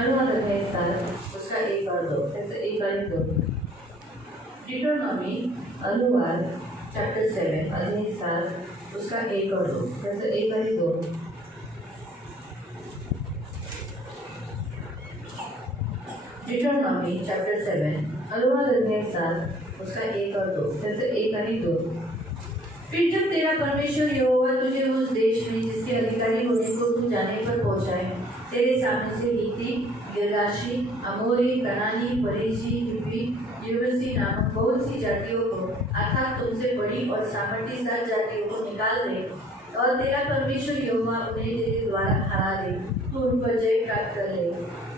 अनुवाद अध्याय 7 उसका 1 और 2 ऐसे 1 और 2। डिट्रोनॉमी अनुवाद चैप्टर 7 अध्याय 7 उसका 1 और 2 ऐसे 1 और 2। डिट्रोनॉमी चैप्टर 7 अनुवाद अध्याय 7 उसका 1 और 2 जैसे 1 और 2। फिर जब तेरा परमेश्वर यहोवा तुझे उस देश में जिसके अधिकारी होने को तू जाने पर पहुंचाए, तेरे सामने से हित्ती, गिर्गाशी, अमोरी, कनानी, परिजी, हिब्बी, यबूसी नामक बहुत सी जातियों को अर्थात तुमसे बड़ी और सामर्थ्यशाली जातियों को निकाल दे और तेरा परमेश्वर यहोवा उन्हें तेरे द्वारा हरा दे, तू उन पर जय प्राप्त कर ले।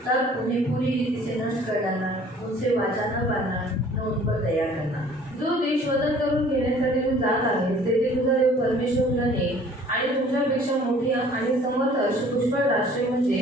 तब उन्हें पूरी रीति से नष्ट कर डालना, उनसे वाचा न बांधना, न उन पर दया करना। जो देश वतन करून घेण्यासाठी तू जात आहेस तेथे तुझा देव परमेश्वर तुला नेईल आणि तुमच्यापेक्षा मोठी आणि समर्थ अशी पुष्कळ राष्ट्रे म्हणजे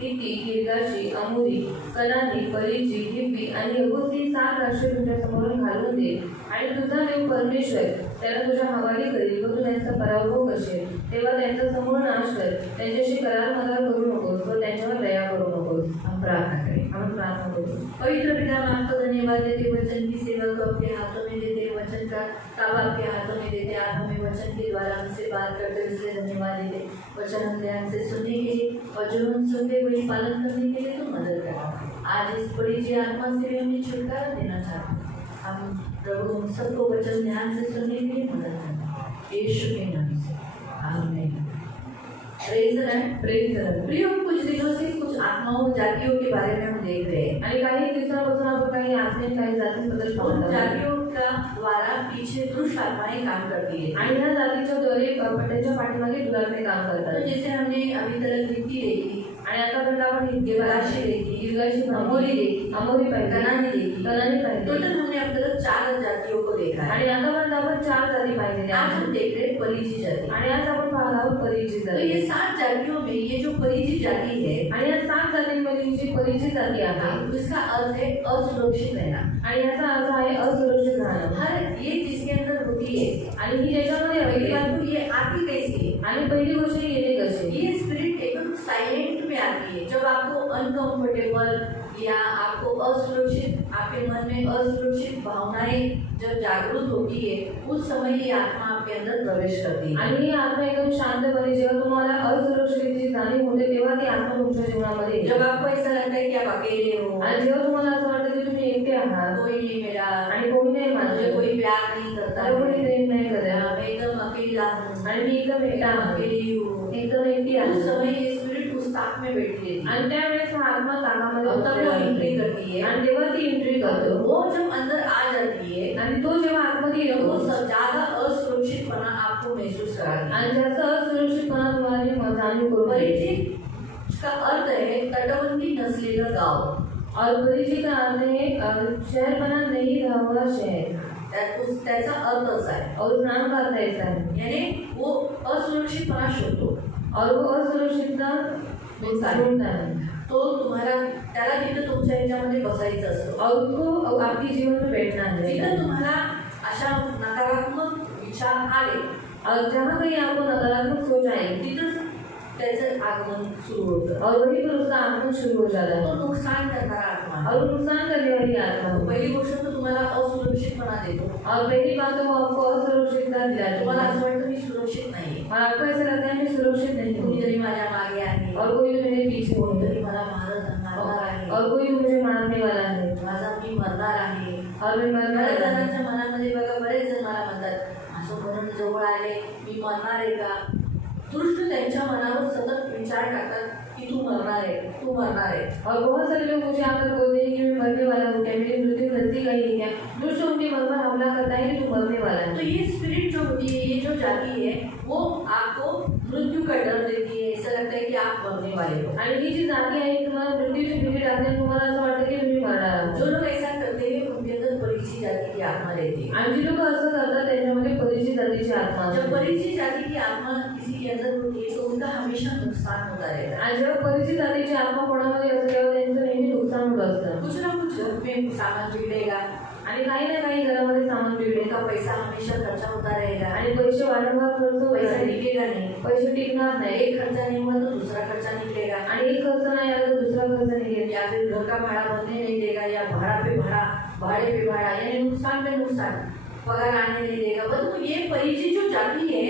हित्ती, गिर्गाशी, अमोरी, कनानी, परिजी, हिब्बी आणि यबूसी 7 राष्ट्रे तुझ्या समोरून घालून देईल आणि तुझा देव परमेश्वर त्याला तुझ्या हवाली करील व तू त्यांचा पराभव करशील। तेव्हा त्यांचा समूळ नाश कर, त्यांच्याशी करार मदार करू नकोस व त्यांच्यावर दया करू नकोस। हम प्रार्थना करू। पवित्र पिता हम आपको धन्यवाद देते वचन की सेवा को आपके हाथों में देते, वचन का ताबा आपके हाथों में देते। आप हमें वचन के द्वारा हमसे बात करते इसलिए धन्यवाद देते। वचन हम ध्यान से सुनने के लिए और जो हम सुनते वही पालन करने के लिए तो मदद करना। आज इस बड़ी जी आत्मा से भी हमें छुटकारा देना चाहते हैं। हम प्रभु हम सबको वचन ध्यान से सुनने के लिए मदद करना, यीशु के नाम से आमीन। प्रेज द प्रिय, कुछ दिनों से कुछ आत्माओं जातियों के बारे में हम देख रहे हैं आणि काही दिवसांपासून आपण काही आत्मे काही जातींबद्दल पाहतो। जातियों का द्वारा पीछे दुष्ट आत्माएं काम करती है आणि या जातीच्या द्वारे त्यांच्या पाठीमागे दुरात्मे काम करतात। तो जैसे हमने अभी तक हित्ती देखी आणि आतापर्यंत आपण गिर्गाशी देखी, गिर्गाशी, अमोरी देखी, अमोरी पाहिली, कनानी पाहिली। टोटल हमने अब तक 4 जातियों को देखा है आणि आतापर्यंत आपण 4 जाती पाहिलेल्या आहेत। आज हम देख रहे परिजी जाति आणि आज आपण पाहणार आहोत परिजी जाति। तो ये 7 जातियों में ये जो परिजी जाति है आणि या 7 जातींमध्ये जी परिजी जाति आहे उसका अर्थ है असुरक्षित रहना आणि याचा अर्थ आहे असुरक्षित राहणं। हर ये जिसके अंदर होती है आणि ही ज्याच्यामध्ये पहिली बात ये आती कैसी है आणि पहिली गोष्ट येते कशी, ये स्पिरिट एकदम साइलेंट में आती है। जब आपको अनकंफर्टेबल या आपको असुरक्षित, आपके मन में असुरक्षित भावनाएं जब जागृत होती है उस समय ये आत्मा आपके अंदर प्रवेश करती है आणि ही आत्मा एकदम शांतपणे जेव्हा तुम्हाला असुरक्षिततेची जाणीव होते तेव्हा ती आत्मा तुमच्या जीवनामध्ये। जब आपको ऐसा लगता है कि आप अकेले हो आणि जेव्हा तुम्हाला असं वाटतं की तुम्ही एकटे आहात, कोई नहीं मेरा आणि कोणी नाही माझे, कोई प्यार नहीं करता, कोणी प्रेम नहीं करत, मैं एकदम अकेला हूँ आणि मी एकदम एकटा अकेली हूँ, एकदम एकटी आहे, उस समय ये स्पिरिट उस ताक में बैठी रहती है आणि त्यावेळेस हा आत्मा ताकामध्ये एंट्री करती है आणि तेव्हा ती एंट्री करतो। वो जब अंदर आ जाती है आणि तो जेव्हा आतमध्ये येतो तो ज्यादा असुरक्षितपणा आपको महसूस कराती है आणि ज्याचा असुरक्षितपणा तुम्हाला जाणीव करून परिचित का अर्थ है तटबंदी नसलेला गाव और परिचित का अर्थ है शहरपणा नहीं रहा हुआ शहर। त्याचा अर्थ असा आहे और उस नाम का अर्थ ऐसा है यानी वो असुरक्षितपणा शोधतो और वो असुरक्षितता ढूंढता है तो तुम्हाला त्याला तिथं तुमच्या ह्याच्यामध्ये बसायचं असतं और उसको आपकी जीवन में बैठना है। तिथं तुम्हाला अशा नकारात्मक विचार आले और जहाँ कहीं आपको नकारात्मक सोच आई तिथं त्याचं आगमन सुरू होतं और वही पर उसका आगमन शुरू हो जाता है। तो नुकसान करणारा आत्मा और नुकसान करने वाली आत्मा। पहिली गोष्ट तो तुम्हाला असुरक्षितपणा देतो और पहली बात तो वो आपको असुरक्षितता दिलाती। तुम्हाला असं वाटतं मी सुरक्षित नाही और आपको ऐसा लगता है मैं सुरक्षित नहीं, कोणीतरी माझ्या मागे आहे और कोई तो मेरे पीछे, कोणीतरी मला मारणार आहे और कोई तो मुझे मारने वाला है, माझा मी मरणार आहे और मी मरणार। जणांच्या मनामध्ये बघा बरेच जण मला म्हणतात असं मरण जवळ आले मी मरणार आहे का। दुष्ट त्यांच्या मनावर सतत विचार टाकतात कि तू मरणार है और बहुत सारे लोग मुझे आकर बोलते हैं कि मैं मरने वाला हूँ, क्या मेरी मृत्यु नजदीक आई है क्या। दुष्ट उनके मन पर हमला करता है कि तू मरने वाला है। तो ये स्पिरिट जो होती है, ये जो जाती है वो आपको मृत्यु का डर देती है, ऐसा लगता है कि आप मरने वाले हो आणि ही जी जाती आहे तुम्हाला मृत्यूची भीती टाकते, तुम्हाला असं वाटतं की तुम्ही मरणार आहात। जो लोग ऐसा करते हैं उनके अंदर परिचित जाति की आत्मा रहती है आणि जी लोग असं करतात त्यांच्यामध्ये परिचित जातीची आत्मा। जब परिचित जाति की आत्मा किसी के अंदर होती है तो उनका हमेशा नुकसान होता रहता है आणि जेव्हा परिचित जातीची आत्मा कोणामध्ये असते तेव्हा त्यांचं नेहमी नुकसान होत असतं। कुछ ना कुछ घर में सामान बिगड़ेगा आणि काही ना काही घरामध्ये सामान बिगड़ेगा, पैसा हमेशा खर्चा होता रहेगा आणि पैसे वारंवार खर्च, पैसा टिकेगा नहीं, पैसे टिकणार नाही। एक खर्चा नहीं हुआ तो दूसरा खर्चा निकलेगा आणि एक खर्च नाही आला तर दुसरा खर्च निघेल। या फिर घर का भाड़ा बनने नहीं देगा, या भाड़े पे भाड़ा, यानी नुकसान पे नुकसान, पगार आने नहीं देगा, परंतु ये परिचय जो जाती है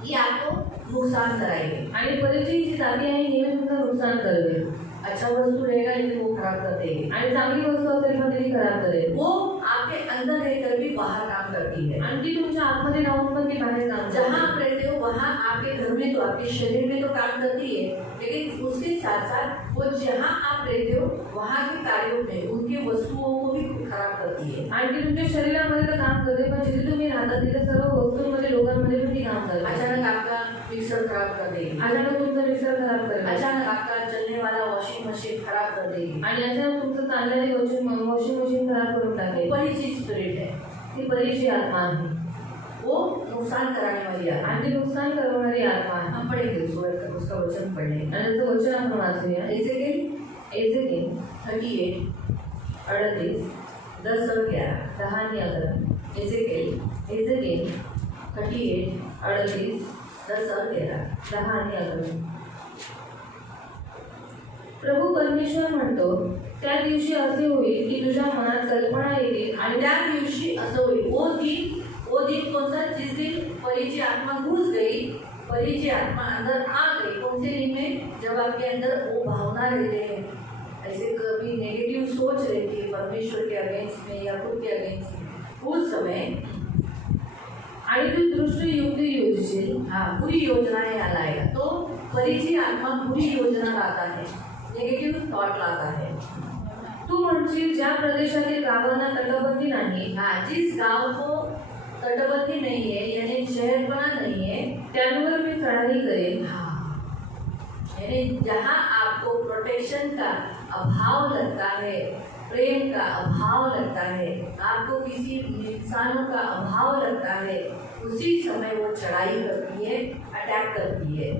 ये आपको नुकसान कराएगी। आणि परिचय जी जाती आहे नेहमी तुमचं नुकसान करेल। अच्छा वस्तू रहेगा लेकिन वो खराब कर देगी, आणि चांगली वस्तू असेल पण ती खराब करेल। वो आपके अंदर रहकर भी बाहर काम करती है, आणि ती तुमच्या आतमध्ये राहून पण ती बाहेर काम करते। जहाँ आप रहते हो वहाँ आपके घर में तो आपके शरीर में तो काम करती है, लेकिन उसके साथ साथ वो जहाँ आप रहते हो वहाँ के कार्यों में उनकी वस्तुओं को भी खराब करती है। आणि ती तुमच्या शरीरामध्ये तर काम करते, पण जिथे तुम्ही राहता तिथे सर्व वस्तूंमध्ये लोकांमध्ये पण ती काम करते। अचानक आपका मिक्सर खराब कर देगी, अचानक तुमचं मिक्सर खराब करेल, अचानक आपका चलने वाला वॉशिंग मशीन खराब कर देगी, आणि अचानक तुमचं चालणारी वॉशिंग मशीन खराब करून टाकेल। परिचित स्पिरिट है, ती परिचय आत्मा आहे, वो नुकसान कराने वाली है, आणि ती नुकसान करणारी आत्मा आहे। हम पढ़ेंगे उसका वचन पढ़ेंगे। आणि त्याचं वचन आपण वाचूया। एजेकिएल 38 38 10 और 11, 10 आणि 11। एजेकिएल 38 38 10 और 11। 10 आणि 11। प्रभू परमेश्वर म्हणतो, त्या दिवशी असे होईल की तुझ्या मनात कल्पना येतील आणि त्या दिवशी असं होईल, वो दिन कौन सा, जिस दिन परिचय आत्मा घुस गई, परिचय आत्मा अंदर आ गई। कौन से दिन में, जब आपके अंदर वो भावना रहते हैं, ऐसे कभी नेगेटिव सोच रहती है परमेश्वर के अगेंस्ट में या खुद के अगेंस्ट में, उस समय आणि तू दृष्ट युक्ती योजशील। हाँ, बुरी योजनाएं लाएगा। तो परिचय आत्मा बुरी योजना लाता है, नेगेटिव थॉट लाता है। तू म्हणशील ज्या प्रदेशातील गावांना तटबंदी नाही, हाँ, जिस गांव को तटबंदी नहीं है यानी शहरपना नहीं है, त्यांवर मी चढाई करेन। यानी जहाँ आपको प्रोटेक्शन का अभाव लगता है, प्रेम का अभाव लगता है, आपको किसी इंसानों का अभाव लगता है, उसी समय वो चढ़ाई करती है, अटैक करती है।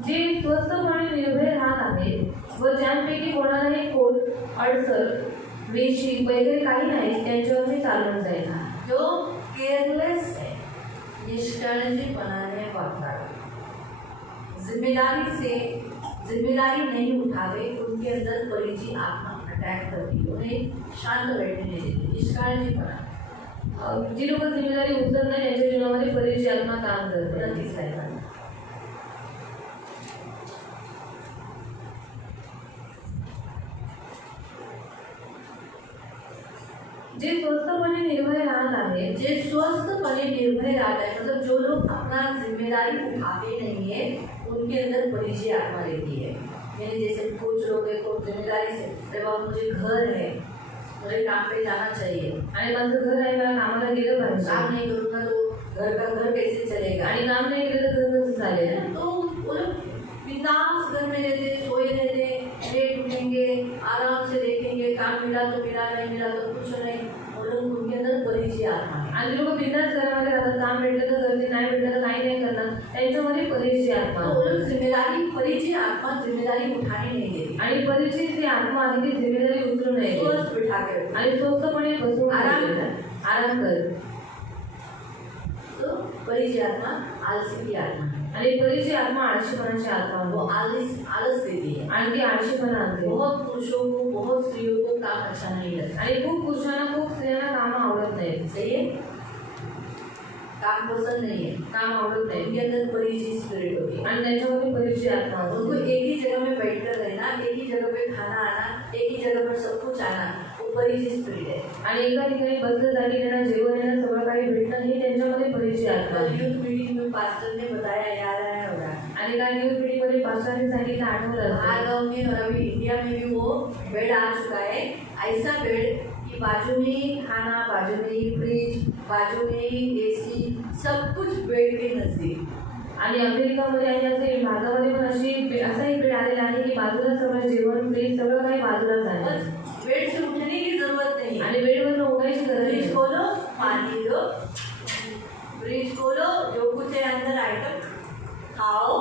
जे स्वस्थपणे निर्भय राहत आहेत व ज्यांपैकी कोणालाही खोट, अडसर, वेशी वगैरे काही नाही, त्यांच्यावरती चालून जाईल। जो केयरलेस है, निष्काळजीपणा है, वागतात, जिम्मेदारी नहीं उठावे, उनके अंदर परिचय आत्मा अटैक करती है, उन्हें शांत बैठने नहीं देती, निष्काळजीपणा। जी लोक जिम्मेदारी उचलत नाही त्यांच्या जीवनामध्ये परिचय आत्मा काम करते। तिसरा आहे जे स्वस्थपणे निर्भय राहत आहे, जे स्वस्थपणे निर्भय रहता है, मतलब जो लोग अपना जिम्मेदारी उठाते नहीं है, उनके अंदर परिचय आत्मा रहती है। यानी जैसे कुछ लोग को जिम्मेदारी से, अरे बाबा मुझे घर है, मुझे काम पे जाना चाहिए, आणि माझं घर आहे, मला कामाला गेलं पाहिजे, काम नहीं करूँगा तो घर कैसे चलेगा, आणि काम नाही केलं तर घर कसं चालेल। तो वो लोग बिंदास घर में रहते, सोए रहते, लेट उठेंगे, आराम से देखेंगे, काम मिला तो मिला, नहीं मिला तो कुछ नहीं, वो लोग उनके अंदर परिचय आत्मा है। आणि लोक बिंदास घरामध्ये राहतात, काम भेटलं तर करते, नाही भेटलं तर काही नाही करणार, त्यांच्यामध्ये परिचय आत्मा। तो वो लोग परिचय आत्मा जिम्मेदारी उठाने नहीं देती, आणि परिचय जी आत्मा आहे ती जिम्मेदारी उचलू नये, स्वस्थ बिठा के आणि स्वस्थपणे बसून आराम कर। तो परिचय आत्मा आलसी की आत्मा है, आणि परिचय आत्मा आळशीपणाची आत्मा वो आलस देती है, आणि ती आळशीपणा आणते। बहुत पुरुषों को, बहुत स्त्रियों को काम अच्छा नहीं लगता, आणि खूप पुरुषांना, खूप स्त्रियांना काम आवडत नाही। सही है, काम पसंद नहीं है, काम आवडत नाही, उनके अंदर परिचय स्पिरिट होती है, आणि त्यांच्यामध्ये परिचय आत्मा उनको असतो। एक ही जगह में बैठकर रहना, एक ही जगह पे खाना आना, एक ही जगह पर सब कुछ आना, वो परिचय स्पिरिट है। आणि एका ठिकाणी बसलं जागी त्यांना जेवण येणं, सगळं काही भेटणं, हे त्यांच्यामध्ये परिचय आत्मा तो आहे। यूथ मीटिंग में पास्टर ने बताया, याद आया होगा, आणि काही न्यूज मीटिंगमध्ये पास्टरांनी सांगितलं, आठवलं हर गाँव में और अभी इंडिया में भी वो बेड आ चुका है, ऐसा बेड कि बाजू में ही खाना, बाजू में ही फ्रिज, बाजू में ही एसी, सब कुछ बेड के नजदीक। आणि अमेरिकामध्ये आणि असे भारतामध्ये पण असाही बेड आलेला आहे की बाजूला सगळं जेवण, फ्रीज सगळं काही बाजूलाच आहे, बस बेड से उठने की जरूरत नहीं, आणि बेडवरून उठायची गरज फ्रिज नाही। खोलो, पानी लो, फ्रिज खोलो, जो कुछ है अंदर आइटम खाओ,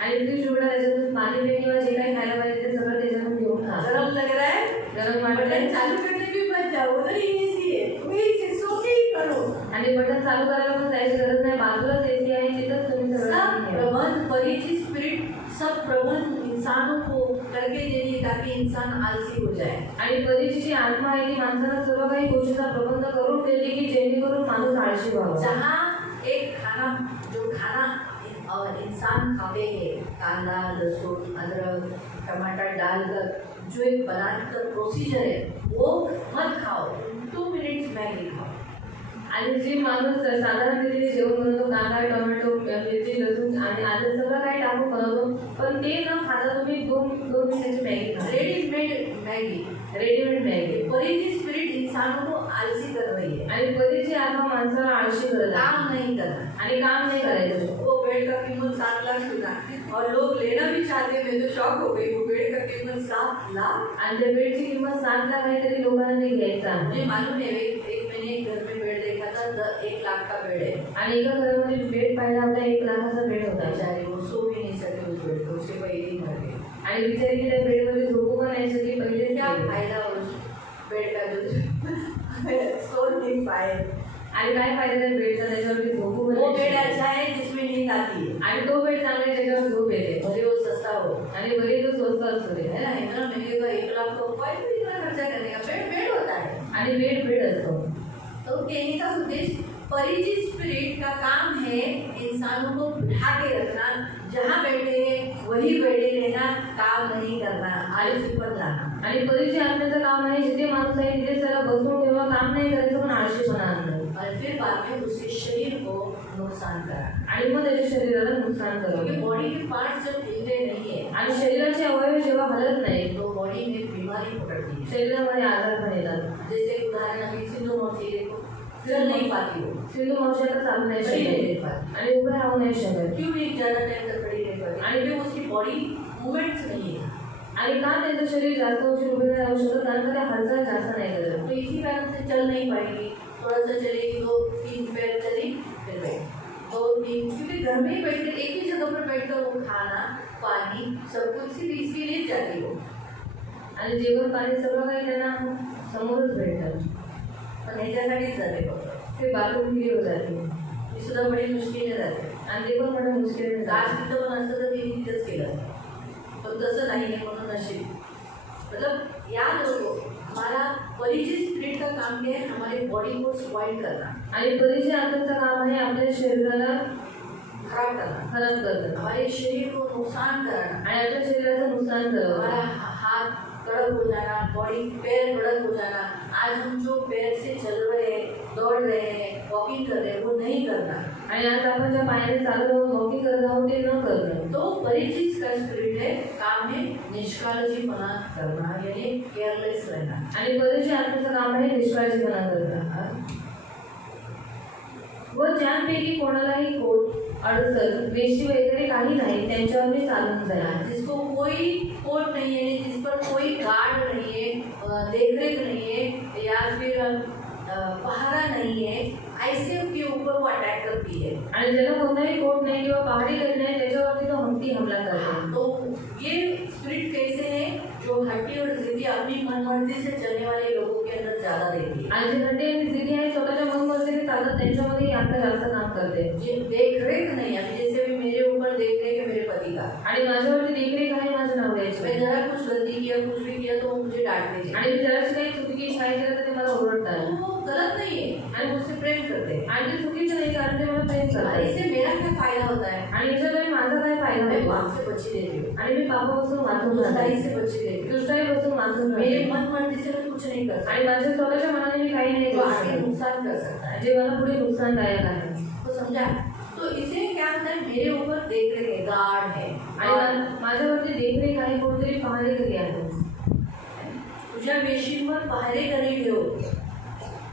आणि फ्रीज उघडा, त्याच्यातून पाणी पे किंवा जे काही खायला पाहिजे ते सगळं त्याच्यातून घेऊन खा। गरम लग रहा है, गरम बटन वाटतंय, चालू करने भी मत जाओ, उधर ही एसी है, वहीं से सो के ही करो। आणि बटन चालू करायला पण जायची गरज नाही, बाजूलाच एसी आहे, तिथंच तुम्ही सब सगळं प्रबंध, परिचय स्पिरिट सब प्रबंध इंसानों को करके देने ताकि इंसान आलसी हो जाए। आणि परीची जी आत्मा आहे ती माणसाला सर्व काही गोष्टीचा प्रबंध करून देते की जेणेकरून माणूस आळशी व्हावा। जहाँ एक खाना जो खाना इंसान खाते हैं, कांदा लहसुन अदरक टमाटर डालकर जो एक बनाने का प्रोसीजर है वो मत खाओ, 2 मिनट्स मैगी खाओ। आणि जी माणूस साधारण रीतीने जेवण बनवतो, कांदा टोमॅटो मिरची लसूण आणि आलं सगळं काही टाकून बनवतो, पण ते न खाता तुम्ही दोन मिनिटाची मॅगी खा। Readymade Maggi, readymade Maggi. परी स्पिरिट इंसानों को आलसी कर रही है आणि परीची आत्मा माणसाला आळशी करत आहे काम नहीं करना। आणि काम नाही करायचं। वो बेड का कीमत 7 लाख सुना और लोग लेना भी चाहते हैं। मैं तो शॉक हो गई, वो बेड का कीमत 7 लाख आणि त्या बेडची किंमत 7 लाख आहे तरी लोकांना ते घ्यायचा। मुझे मालूम है, मैंने एक घर में बेड देखा था, 1 लाख का बेड है। आणि एका घरामध्ये बेड पाहिला होता, 1 लाखाचा बेड होता। बेचारे वो सो भी नहीं सके उस बेड को, उसके पहले ही मर गए। आणि बिचारी त्या बेडमध्ये झोपू पण नाही शकली, पहिले क्या फायदा उस बेड का जो सो नहीं पाए। आणि काय फायदा त्या बेडचा, त्याच्यावरती झोपू पण वो नाही बेड शकली। अच्छा है जिसमें नींद आती है, आणि तो बेड चांगला आहे त्याच्यावर झोप येते, भले वो सस्ता हो, आणि बरी तो स्वस्त असतो ते, है ना। इतना महंगे का 1 लाख का उपाय तो इतना खर्चा करने का, बेड होता है। आणि बेड असतो। तो कहने का उद्देश्य परिचित स्पिरिट का काम है इंसानों को बिठा के रखना, जहाँ बैठे हैं वही बैठे रहना, काम नहीं करना, आलसी पर जाना। आणि परीची आत्म्याचं काम आहे जिथे माणूस आहे तिथे त्याला बसून ठेवा, काम नाही करायचं पण आळशीपणा आणणं, और फिर बाद में उसके शरीर को नुकसान करा। आणि मग त्याच्या शरीराला नुकसान क्योंकि करणं। बॉडी के पार्ट्स जब हिलते नहीं है आणि शरीराचे अवयव जेव्हा हलत नाही तो बॉडी में बीमारी पकड़ती है। शरीरामध्ये आजार पण येतात। जैसे उदाहरण अभी सिंधु मौसी देखो, चल नहीं पाती हो, सिंधू मावशी आता चालू नाही खड़ी नहीं शकत रह पाती, आणि उभे राहू नाही शकत। क्यों भी ज़्यादा टाइम तक खड़ी रह पाती, आणि क्योंकि उसकी बॉडी मूवमेंट्स नहीं है। आणि का त्यांचं शरीर जास्त उशीर उभे नाही राहू शकत, कारण का त्या हालचाल जास्त नाही करत। तो इसी कारण से चल नहीं पाएगी, थोड़ा सा चलेगी, 2-3 पैर चली फिर बैठ, 2-3, क्योंकि घर में ही बैठ कर एक ही जगह पर बैठकर वो खाना पानी सब कुछ सिर्फ इसके लिए जाती हो, आणि जेवण पाणी सगळं काही त्यांना समोरच भेटतं, पण ह्याच्यासाठीच जाते बघ। ते बाथरूम फ्री होत जाते ही सुद्धा बडी मुश्किल जाते, आणि ते पण मोठं मुश्किल आज तिथं पण असतं तर 3 मिनिटच केलं, पण तसं नाही आहे म्हणून नशीब। मतलब याद रखो, हमारा परिचित स्पिरिट का काम क्या है, हमारी बॉडी को स्पॉइल करना, आणि परीच्या आत्म्याचं काम आहे आपल्या शरीराला खराब करना, खराब करणं हमारे शरीर को नुकसान कराना, आणि आपल्या शरीराचं नुकसान हमारा करणं। हाथ कड़क हो जाना, बॉडी पैर कड़क हो जाना। आज हम जो पैर से चल रहे हैं, दौड़ रहे हैं, वॉकिंग कर रहे हैं, वो नहीं करना। आणि आज आपण ज्या पायाने चालत आहोत, वॉकिंग करत आहोत, ते न करणं। तो परिचित का स्पिरिट है, काम है निष्काळजीपणा करना, यानी केयरलेस रहना। आणि परीच्या आत्म्याचं काम आहे निष्काळजीपणा करणं। व ज्यांपैकी कोणालाही कोट अडचण वेशी वगैरे काही नाही त्यांच्यावर मी चालून जाईल। जिसको कोई कोट नहीं है, जिस पर कोई गार्ड नहीं है, देखरेख नहीं है, या फिर पहरा नहीं है, ऐसे के ऊपर वो अटैक करती है। आणि ज्याला कोणताही कोट नाही किंवा पहाडी करी नाही त्याच्यावरती तो हमला करतो। तो ये स्पिरिट कैसे है, जो हड्डी और जिद्दी अपनी मनमर्जी से चलने वाले लोगों के अंदर ज्यादा रहती है। आणि जे हड्डी आणि जिद्दी आहे स्वतःच्या मनमर्जीने चालतात त्यांच्यामध्ये ही आत्मा जास्त काम करते। जे देखरेख नहीं है, जैसे भी मेरे ऊपर देखरेख है मेरे पति का, आणि माझ्यावरती देखरेख आहे माझ्या मैं नवऱ्याची। जरा कुछ गलती किया, कुछ भी किया तो वो मुझे डांटते थे, आणि मी जराशी काही चुकी काय केलं तर ते मला ओरडतात। तो वो गलत नहीं है, आणि मुझसे प्रेम करते हैं। आणि ते चुकीचं नाही कारण ते मला प्रेम करतात। इससे मेरा क्या फायदा होता है, आणि याच्याद्वारे माझा काय फायदा मैं होतो? पाप से बची रहती हूँ, आणि मी पापापासून वाचून दुष्टाई राहते, से बची रहती हूँ, दुष्टाईपासून वाचून मेरे राहते। मन मर्जी से मैं कुछ नहीं कर सकती, आणि माझ्या स्वतःच्या मनाने मी काही नाही जो करू आगे शकत, नुकसान कर सकता है। जे मला पुढे नुकसानदायक आहे। तो समझा? तो इसे क्या होता है, मेरे ऊपर देखरेख है, गार्ड है, आणि माझ्यावरती देखरेख आहे, कोणतरी पहारेकरी आहे। तुझ्या वेशींवर पहारेकरी ठेव,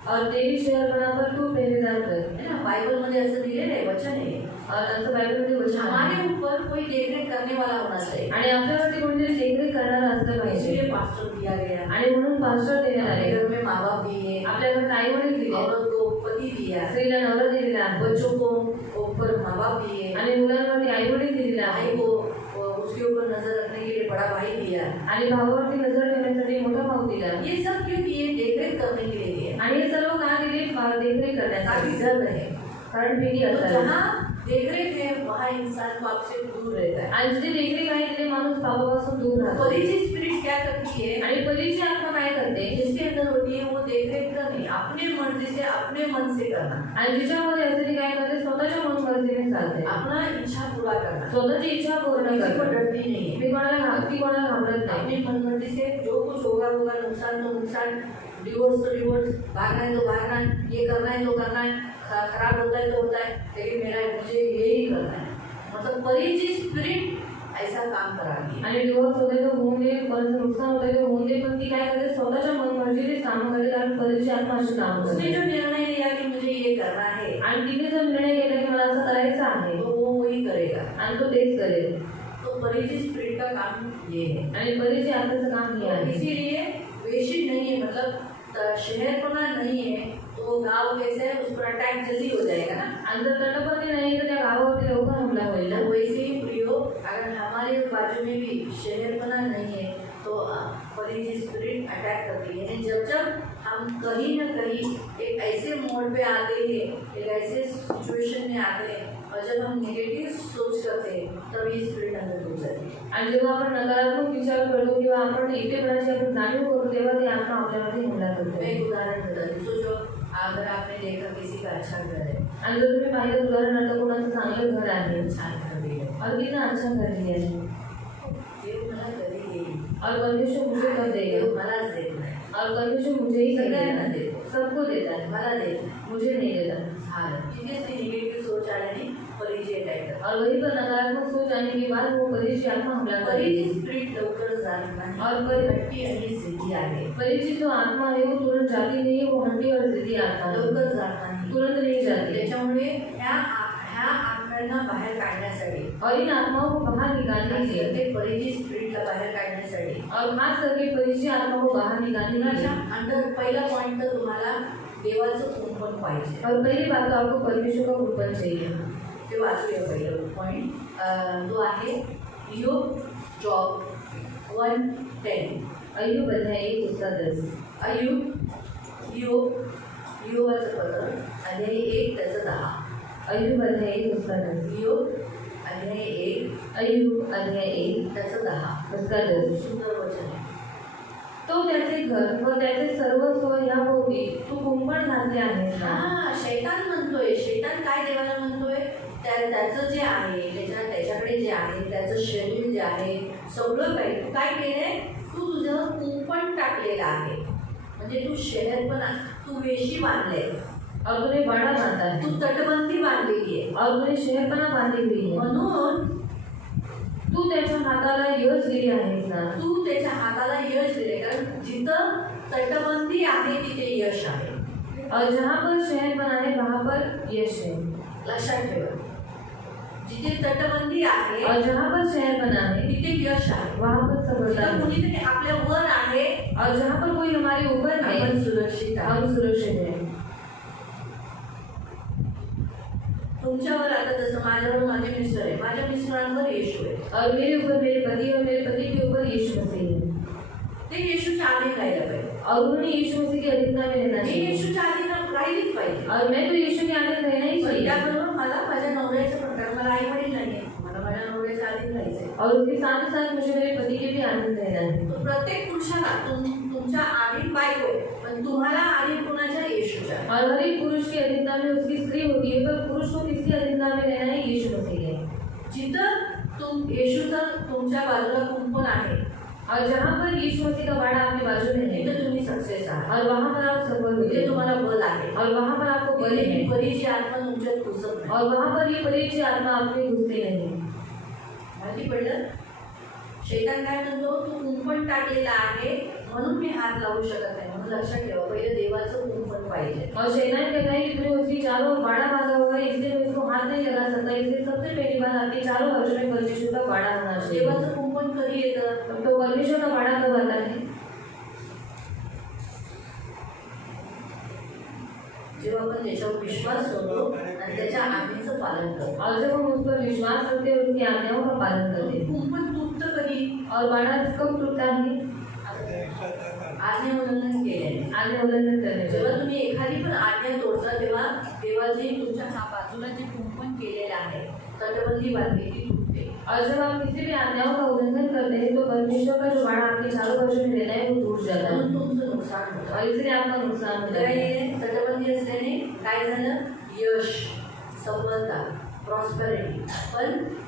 और तेरी शहरपणा पर तू पहरेदार कर। है ना, बाइबल मध्ये असं दिलेलं आहे, वचन आहे। और असं बायबलमध्ये वचन आहे। हमारे ऊपर कोई देखरेख करने वाला होना चाहिए, आणि आपल्यावरती कोणतरी देखरेख करणारा असलं पाहिजे। इसलिए पास्टर दिया गया, आणि म्हणून पास्टर देण्यात हमारे आले। घर में माँ बाप दिए, आपल्या घरात आई वडील दिले, औरत को पति दिया, स्त्रीला नवरा दिलेला आहे, बच्चों को ऊपर माँ बाप दिए, आणि मुलांवरती आई वडील दिलेला भाई आहे, को उसके ऊपर नजर रखने के लिए बड़ा भाई दिया। आणि भावावरती नजर ठेवण्यासाठी मोठा भाऊ दिला। ये सब क्यों किए, देखरेख करने के लिए दिए, आणि हे सर्व का दिले? देखरेख ताकि करण्यासाठी, डर रहे। कारण भीती तो असावी। जहाँ देखरेख है वहाँ इंसान पाप से दूर रहता है। आणि जिथे देखरेख आहे तिथे माणूस पापापासून दूर राहतो। परिचित स्पिरिट क्या है आणि परीची आत्मा काय करते जिसके अंदर होती है वो देख रेख करनी, अपने मर्जी से अपने मन से करना, आणि जिच्यामध्ये असते ती काय करते स्वतःच्या मनमर्जीने चालते, अपना इच्छा पूरा करना, स्वतःची इच्छा पूर्ण किसी को करते, डरती नहीं है, ती कोणाला घाबरत नाही. अपनी मनमर्जी से जो कुछ होगा होगा, नुकसान तो नुकसान, डिवोर्स तो डिवोर्स, भागना है तो भागना, ये करना है तो करना है, खराब होता है तो होता है, लेकिन मेरा मुझे यही करना है. मतलब परी जी स्पिरिट ऐसा काम करा रही है. आणि डिवोर्स होते तर होऊन दे, कोणाचं नुकसान होते तर होऊन दे, पण ती काय करते स्वतःच्या मनमर्जीनेच कामं करते, कारण परीची आत्मा अशी काम उसने करते. जो निर्णय लिया कि मुझे ये करना है आणि तिने जर निर्णय घेतला की मला असं करायचं आहे तो वो वही करेगा. आणि तो तेच करेल. तो परी जी स्पिरिट का काम ये है. आणि परीची आत्म्याचं काम हे आहे. इसीलिए वेशी नहीं है, मतलब शहरपना नहीं है, तो वो गाँव कैसे है उस पर अटैक जल्दी हो जाएगा ना. आणि जर तटबंदी नाही तर त्या गावावरती लवकर हमला होईल ना. तो वैसे ही प्रियो, अगर हमारे बाजू में भी शहरपना नहीं है तो परी जी स्पिरिट अटैक करती है. जब जब हम कहीं न कहीं एक ऐसे मोड पे आते हैं, एक ऐसे सिचुएशन में आते हैं और जब हम नेगेटिव सोच करते हैं तब ये स्पिरिट अंदर घुस जाती है. आणि जेव्हा आपण नकारात्मक विचार करतो किंवा आपण एकटेपणाची आपण जाणीव करतो तेव्हा ती आत्मा आपल्यामध्ये हमला मैं करते. एक उदाहरण बताती हूँ. सोचो अगर आपने देखा किसी का अच्छा घर है, आणि जर तुम्ही पाहिलं उदाहरणार्थ कोणाचं चांगलं घर आहे छान घर भी है, और कितना अच्छा घर लिया है देव मला कधी येईल, और परमेश्वर मुझे कर देगा देव मलाच देत नाही, और परमेश्वर मुझे ही नहीं सगळ्यांना देता, देतो, सबको देता है, मला देत नाही. मुझे नहीं देता. झालं तिथेच ती निगेटिव्ह सोच आल्याने परीची अटॅक करते. और वही पर नकारात्मक सोच आने के बाद वो परीची आत्मा हमला परीची करेगी. स्पिरिट लवकर जात नाही और हट्टी आणि जिद्दी आहे. परीची जो आत्मा है वो तुरंत जाती नहीं है, वो हड्डी और जिद्दी आत्मा है. लवकर जात नाही. तुरंत नहीं जाती. त्याच्यामुळे ह्या आत्म्यांना बाहेर काढण्यासाठी और इन आत्माओं को बाहर निकालने के लिए ते परीची स्पिरिटला बाहेर काढण्यासाठी और खास करके परीची आत्मा को बाहर निकालने के कुणाच्या लिए अंदर पहिला पॉइंट तर तुम्हाला देवाचं कुंपण पाहिजे. और पहली बात तो आपको परमेश्वर का कुंपण चाहिए. ते वाचूया पहिलं पॉइंट. तो आहे योग जॉब 1:10. अय्यूब अध्याय 1:10. योग योगाचं पत्र अध्याय 1 त्याचं 10. अय्यूब अध्याय 1:10. योग अध्याय 1 अय्यूब अध्याय 1 त्याचं 10. 10. सुंदर वचन आहे. तो त्याचे घर व त्याचे सर्वस्व याभोवती तू कुंपण घातले आहेस ना. हा शैतान म्हणतोय. शैतान काय देवाला म्हणतोय, त्याचं जे आहे त्याच्याकडे जे आहे त्याचं शरीर जे आहे सगळं काही तू काय केलंय, तू तुझं कुंपण टाकलेलं आहे. म्हणजे तू शहरपणा, तू वेशी बांधले, और तूने बाड़ा बांधा है तू तटबंदी बांधलेली आहे. और तूने शहरपणा बांधी हुई है. म्हणून तू त्याच्या हाताला यश दिली आहेस ना. तू त्याच्या हाताला यश दिले, कारण जिथं तटबंदी आहे तिथे यश आहे. और जहाँ पर शहरपना है वहाँ पर यश है. लक्षात ठेवा, जिथे तटबंदी आहे और जहाँ पर शहरपना है तिथे यश आहे. वहाँ पर सफलता जिथं है. कुणीतरी आपल्या वर आहे और जहाँ पर कोई हमारे ऊपर है आपण सुरक्षित आहे. हम सुरक्षित है. तुमच्यावर आता जसं माझ्यावर माझे मिस्टर आहे, माझ्या मिस्टरांवर येशू आहे. और मेरे ऊपर मेरे पति और मेरे पति के ऊपर यीशु मसीह है. ते येशूच्या आधी राहायला पाहिजे. और उन्होंने यीशु मसीह की अधीनता में रहना मी चाहिए. येशूच्या आधी राहिलीच पाहिजे. और मैं तो यीशु के आधीन रहना ही पण चाहिए. त्याबरोबर मला माझ्या नवऱ्याचं प्रकार, मला आई वडील नाहीये, मला माझ्या नवऱ्याच्या आधी राहायचंय. और उसके साथ ही साथ मुझे मेरे पति के भी आधीन रहना है. तो प्रत्येक पुरुषाला तुमच्या आधी बायको आहे, पण तुम्हाला आधी कुणाच्या येशूच्या. और हर एक पुरुष की अधीनता में उसकी स्त्री होती है, पर पुरुष को किसकी अधीनता में रहना है, यीशु मसीह है. जिथं येशूचं तुमच्या बाजूला कुंपण आहे और जहाँ पर यीशु मसीह का बाड़ा आपके बाजू में है तिथं तुम्ही सक्सेस आहात. और वहाँ पर आप सफल तिथे होते तुम्हाला बल आहे. और वहाँ पर आपको बल तिथे है ही परीची आत्मा तुमच्यात घुसत नाही. और वहाँ पर ये परीची आत्मा आपके घुसते नहीं. माहिती पडलं. शैतान काय म्हणतो, तू कुंपण टाकलेला आहे म्हणून मी हात लावू शकत नाही. म्हणून लक्षात ठेवा, पहिलं देवाचं कुंपण पाहिजे. और शैतान कहता है कि तूने उसकी चारों ओर बाड़ा बांधा हुआ है, इसलिए मैं उसको हाथ नहीं लगा सकता. इसलिए सबसे पहली बात आपके चारों बाजू में परमेश्वर का बाड़ा होना चाहिए. देवाचं कुंपण कधी येतं, तो परमेश्वर का बाड़ा कब आता है, जेव्हा आपण त्याच्यावर विश्वास ठेवतो आणि त्याच्या आज्ञेचं पालन करतो. और जब हम उस पर विश्वास करते हैं और उसकी आज्ञाओं का पालन करते हैं. कुंपण तुटतं कधी, और बाड़ा कब टूटता है, आज्ञा उल्लंघन केल्याने. आज्ञा उल्लंघन करने जेव्हा से. तुम्ही एखादी पण आज्ञा तोडता तेव्हा देवाची तुमच्या बाजूला जे कुंपण केलेलं आहे, तटबंदी बांधली ती तुटते. छूटे। और जब आप किसी भी आज्ञाओं का उल्लंघन करते हैं तो परमेश्वर का जो बाण आपके चारों बाजू में रहता है वो टूट जाता है म्हणून तुमचं नुकसान होतं। और इसलिए आपका नुकसान होता तर है। हे तटबंदी असल्याने काय झालं, यश, सफलता, प्रॉस्पेरिटी, पण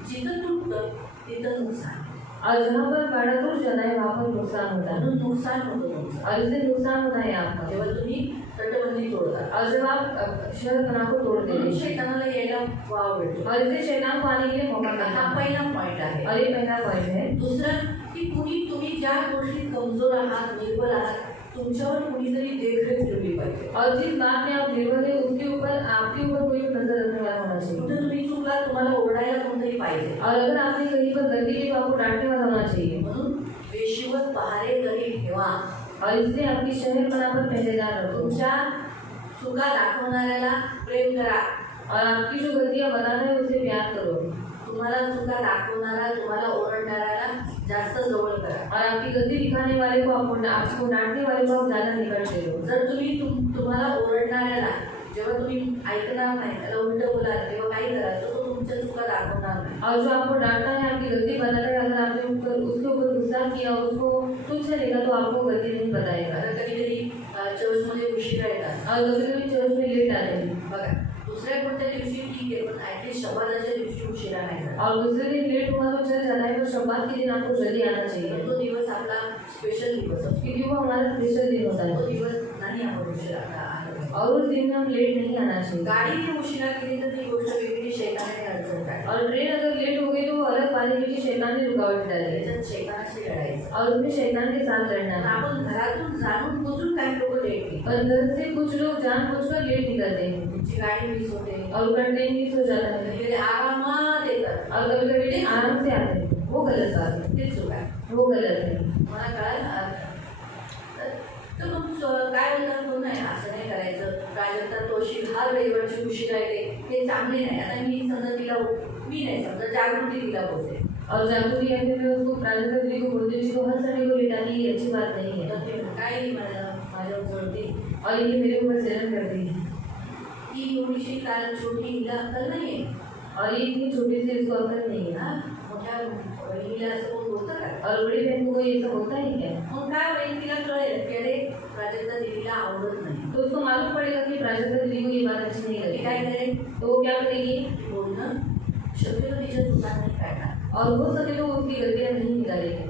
जिथं तुटतं तिथं नुकसान, और जहाँ पर बाड़ा टूट जाता है वहाँ पर नुकसान होता है म्हणून नुकसान होतं तुमचं और इसलिए नुकसान होता है आपका। जेव्हा तुम्ही तटबंदी तोडता। और जब आप शहर बना को तोड़ते म्हणून हैं शैतानाला यायला वाव भेटतो। और इसलिए शैतान को आने के लिए मौका हा मिलता है। पहिला पॉइंट आहे। और ये पहला पॉइंट है। दुसरं की तुम्ही ज्या गोष्टीत कमजोर आहात, निर्बल आहात, तुमच्यावर कुणीतरी देखरेख ठेवली पाहिजे। और जिस बात में आप निर्भर है उसके ऊपर आपके ऊपर कोई नजर रखने वाला होना चाहिए। कुठे तुम्ही चुकला तुम्हाला ओरडायला कोणतरी पाहिजे। और अगर आपने कहीं पर गलती की तो आपको डांटने वाला होना चाहिए। म्हणून वेशीवर पहारेकरी ठेवा। और इसलिए आपकी शहर बना पर पहरेदार रखो। तुमच्या चुका दाखवणाऱ्याला प्रेम करा और आपकी जो गलतियां बताना है उसे प्यार करो। तुम्हाला चुका दाखवणारा, तुम्हाला ओरडणाऱ्याला जास्त जवळ करा। और आपकी गलती दिखाने वाले को आपको डांटने वाले को आप ज्यादा निकट ले लो। जर तुम्ही तुम्हाला ओरडणाऱ्याला जेव्हा तुम्ही ऐकणार नाही, त्याला उलट बोलाल तेव्हा काय कराल, तो तुमच्या चुका दाखवणार नाही। और जो आपको डांटता है, आपकी गलती बताता है, अगर आपने उसके ऊपर गुस्सा किया, उसको तुच्छ लेगा तो आपको गलती नहीं बताएगा। आता कधी कधी चर्चमध्ये उशिरा येतात और कभी कभी चर्च में लेट आते हैं बघा, दुसऱ्या कोणत्या दिवशी ठीक आहे, पण ऍटलीस्ट शब्दाच्या दिवशी उशिरा नाही जात। और दूसरे दिन लेट हुआ तो चल जाता है, पर शब्बात के दिन आपको जल्दी आना चाहिए तो दिवस आपला स्पेशल दिवस असतो। क्योंकि वो हमारा स्पेशल दिन होता तो है दिवस नाही आपण उशिरा आला। और उस दिन में हम लेट नहीं आना चाहिए। गाडीने उशिरा केली तर ती गोष्ट वेगळी, शैतानाने अडचण काढली। और ट्रेन अगर लेट हो गई तो वो अलग बात है क्योंकि शैतान ने रुकावट डाली है त्याच्यात शैतानाशी लढायचं। और उसमें शैतान के साथ लड़ना पण है। आपण घरातून जाणून बुजून काही लोक लेट केली, और घर से कुछ लोग जानबूझकर लेट निकलते हैं तुमची गाडी मिस होते, और उनका ट्रेन मिस हो जाता है कधी आरामात येतात, और कभी कभी आराम से आते हैं, वो गलत बात है, ते चुका आहे। वो गलत है। मला कळालं तर मग काय बोलतात, तो नाही असं नाही करायचं, प्राजक्ता तो अशी हर रविवारची उशिरा येते, हे चांगले नाही। आता मी समजा तिला, मी नाही समजा जागृती तिला बोलते, और जागृति कहते हुए उसको प्राजक्ता दीदी को बोलते हैं तो हर संडे को लेटानी ये अच्छी बात नहीं है तर ते काय माझ्यावर जोडते, और ये मेरे ऊपर जलन करती है ही एवढीशी काल छोटी, हिला अक्कल नाही आहे। और ये इतनी छोटी सी इसको अकल नहीं है हा, मोठ्या बहिणीला असं कोण बोलतं का? और बड़ी बहन को कोई ऐसा होता है क्या? मग काय होईल, तिला कळेल की अरे प्राजक्ता दीदीला आवडत नाही, तो उसको मालूम पड़ेगा कि प्राजक्ता दीदी को ये बात अच्छी नहीं ती लगती, काय करेल, तो वो क्या करेगी बोलणं शक्यतो तिच्या चुका नाही काढणार। और हो सके तो वो उसकी गलतियां नहीं निकालेगी।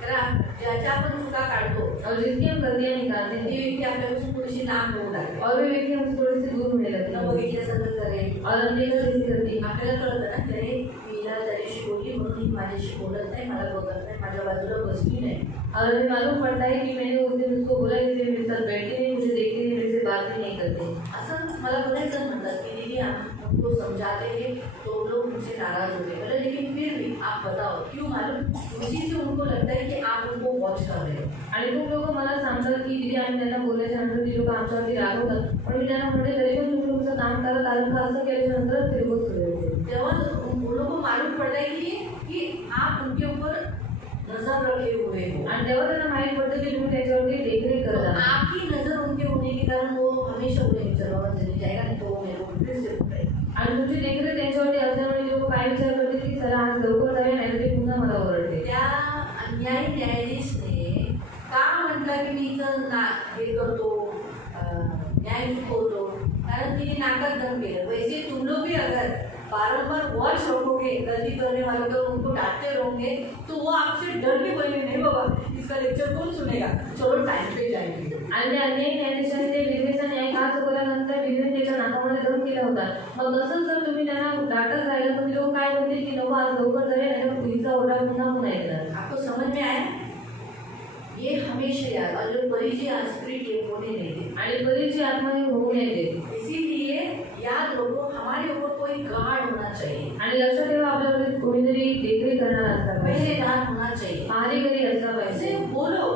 कारण ज्याच्या आपण चुका काढतो और जिसकी हम गलतियां निकालते ती हैं व्यक्ती आपल्यापासून थोडीशी लांब होऊ लागते, और वे व्यक्ति हमसे थोड़े से दूर होने लगते न हैं बघितल्यासारखं करेल। और हम देखा जैसी करती है आपल्याला कळतं ना, त्याने मीला त्याच्याशी बोलली म्हणून ही माझ्याशी बोलत नाही, मला बघत नाही, माझ्या बाजूला बसली नाही। और हमें मालूम पड़ता है कि मैंने उस दिन उसको बोला इसलिए मेरे साथ बैठती नहीं, मुझे देखती नहीं, मेरे से बात भी नहीं करते। असं मला बरेच जण म्हणतात की दीदी हम उनको समझाते हैं तो वो लोग मुझसे नाराज होते हैं, लेकिन फिर भी आप बताओ क्यों मालूम, उसी से उनको लगता है की आप उनको वॉच कर रहे हो। आणि खूप लोक मला सांगतात की दीदी आम्ही त्यांना बोलल्याच्या नंतर ती लोक आमच्यावरती रागवतात, पण मी त्यांना म्हणते तरी पण तुम्ही तुमचं काम करा, कारण का असं केल्याच्या नंतरच ते लोक सुरू तेव्हा वो लोग को मालूम पड़ता है कि आप उनके ऊपर नजर रखे हुए हो, आणि तेव्हा त्यांना माहीत पडतं की तुम्ही त्याच्यावरती देखरेख तो करता आपकी नजर उनके होने के कारण वो हमेशा उन्हें चलावा चली जाएगा, नहीं तो वो मेरे को फिर से पकड़ेगा। आणि तुमची देखरेख त्यांच्यावरती असल्यामुळे लोक काय विचार करते की चला आज लवकर जाऊया नाही तरी पुन्हा मला ओरडते। त्या अन्यायी न्यायाधीशने का म्हटलं की मी इथं हे करतो, न्याय चुकवतो, कारण तिने नाकात दम केलं। वैसे तुम लोग भी अगर बारंबार वॉच रखोगे गलती करने वालों को, उनको डांटते रहोगे, तो वो आपसे डर के बोलेंगे नहीं बाबा इसका लेक्चर कौन सुनेगा, चलो टाइम पे जाएंगे। आणि त्या अन्यायी न्यायाधीशाने ते विधवेचा न्याय का चुकवल्यानंतर विधवेने त्याच्या नाकामध्ये दम केला होता। मग नसेल जर तुम्ही त्यांना डाटत राहिला तर लोक काय म्हणते की नको आज लवकर जाऊया नाही तर पुलिसचा ओरडा पुन्हा येणार। आपको समझ में आया? ये हमेशा याद, और जो परिचय स्पिरिट ये होने नहीं देती, आणि बरीचशी आत्मा हे होऊ नाही देत। इसीलिए याद रखो हमारे ऊपर कोई गार्ड होना चाहिए, आणि लक्षात ठेवा आपल्याकडे कोणीतरी देखरेख करणार असला पाहिजे, पहरेदार होना चाहिए। पहारेकरी असला ऐसे पाहिजे बोलो,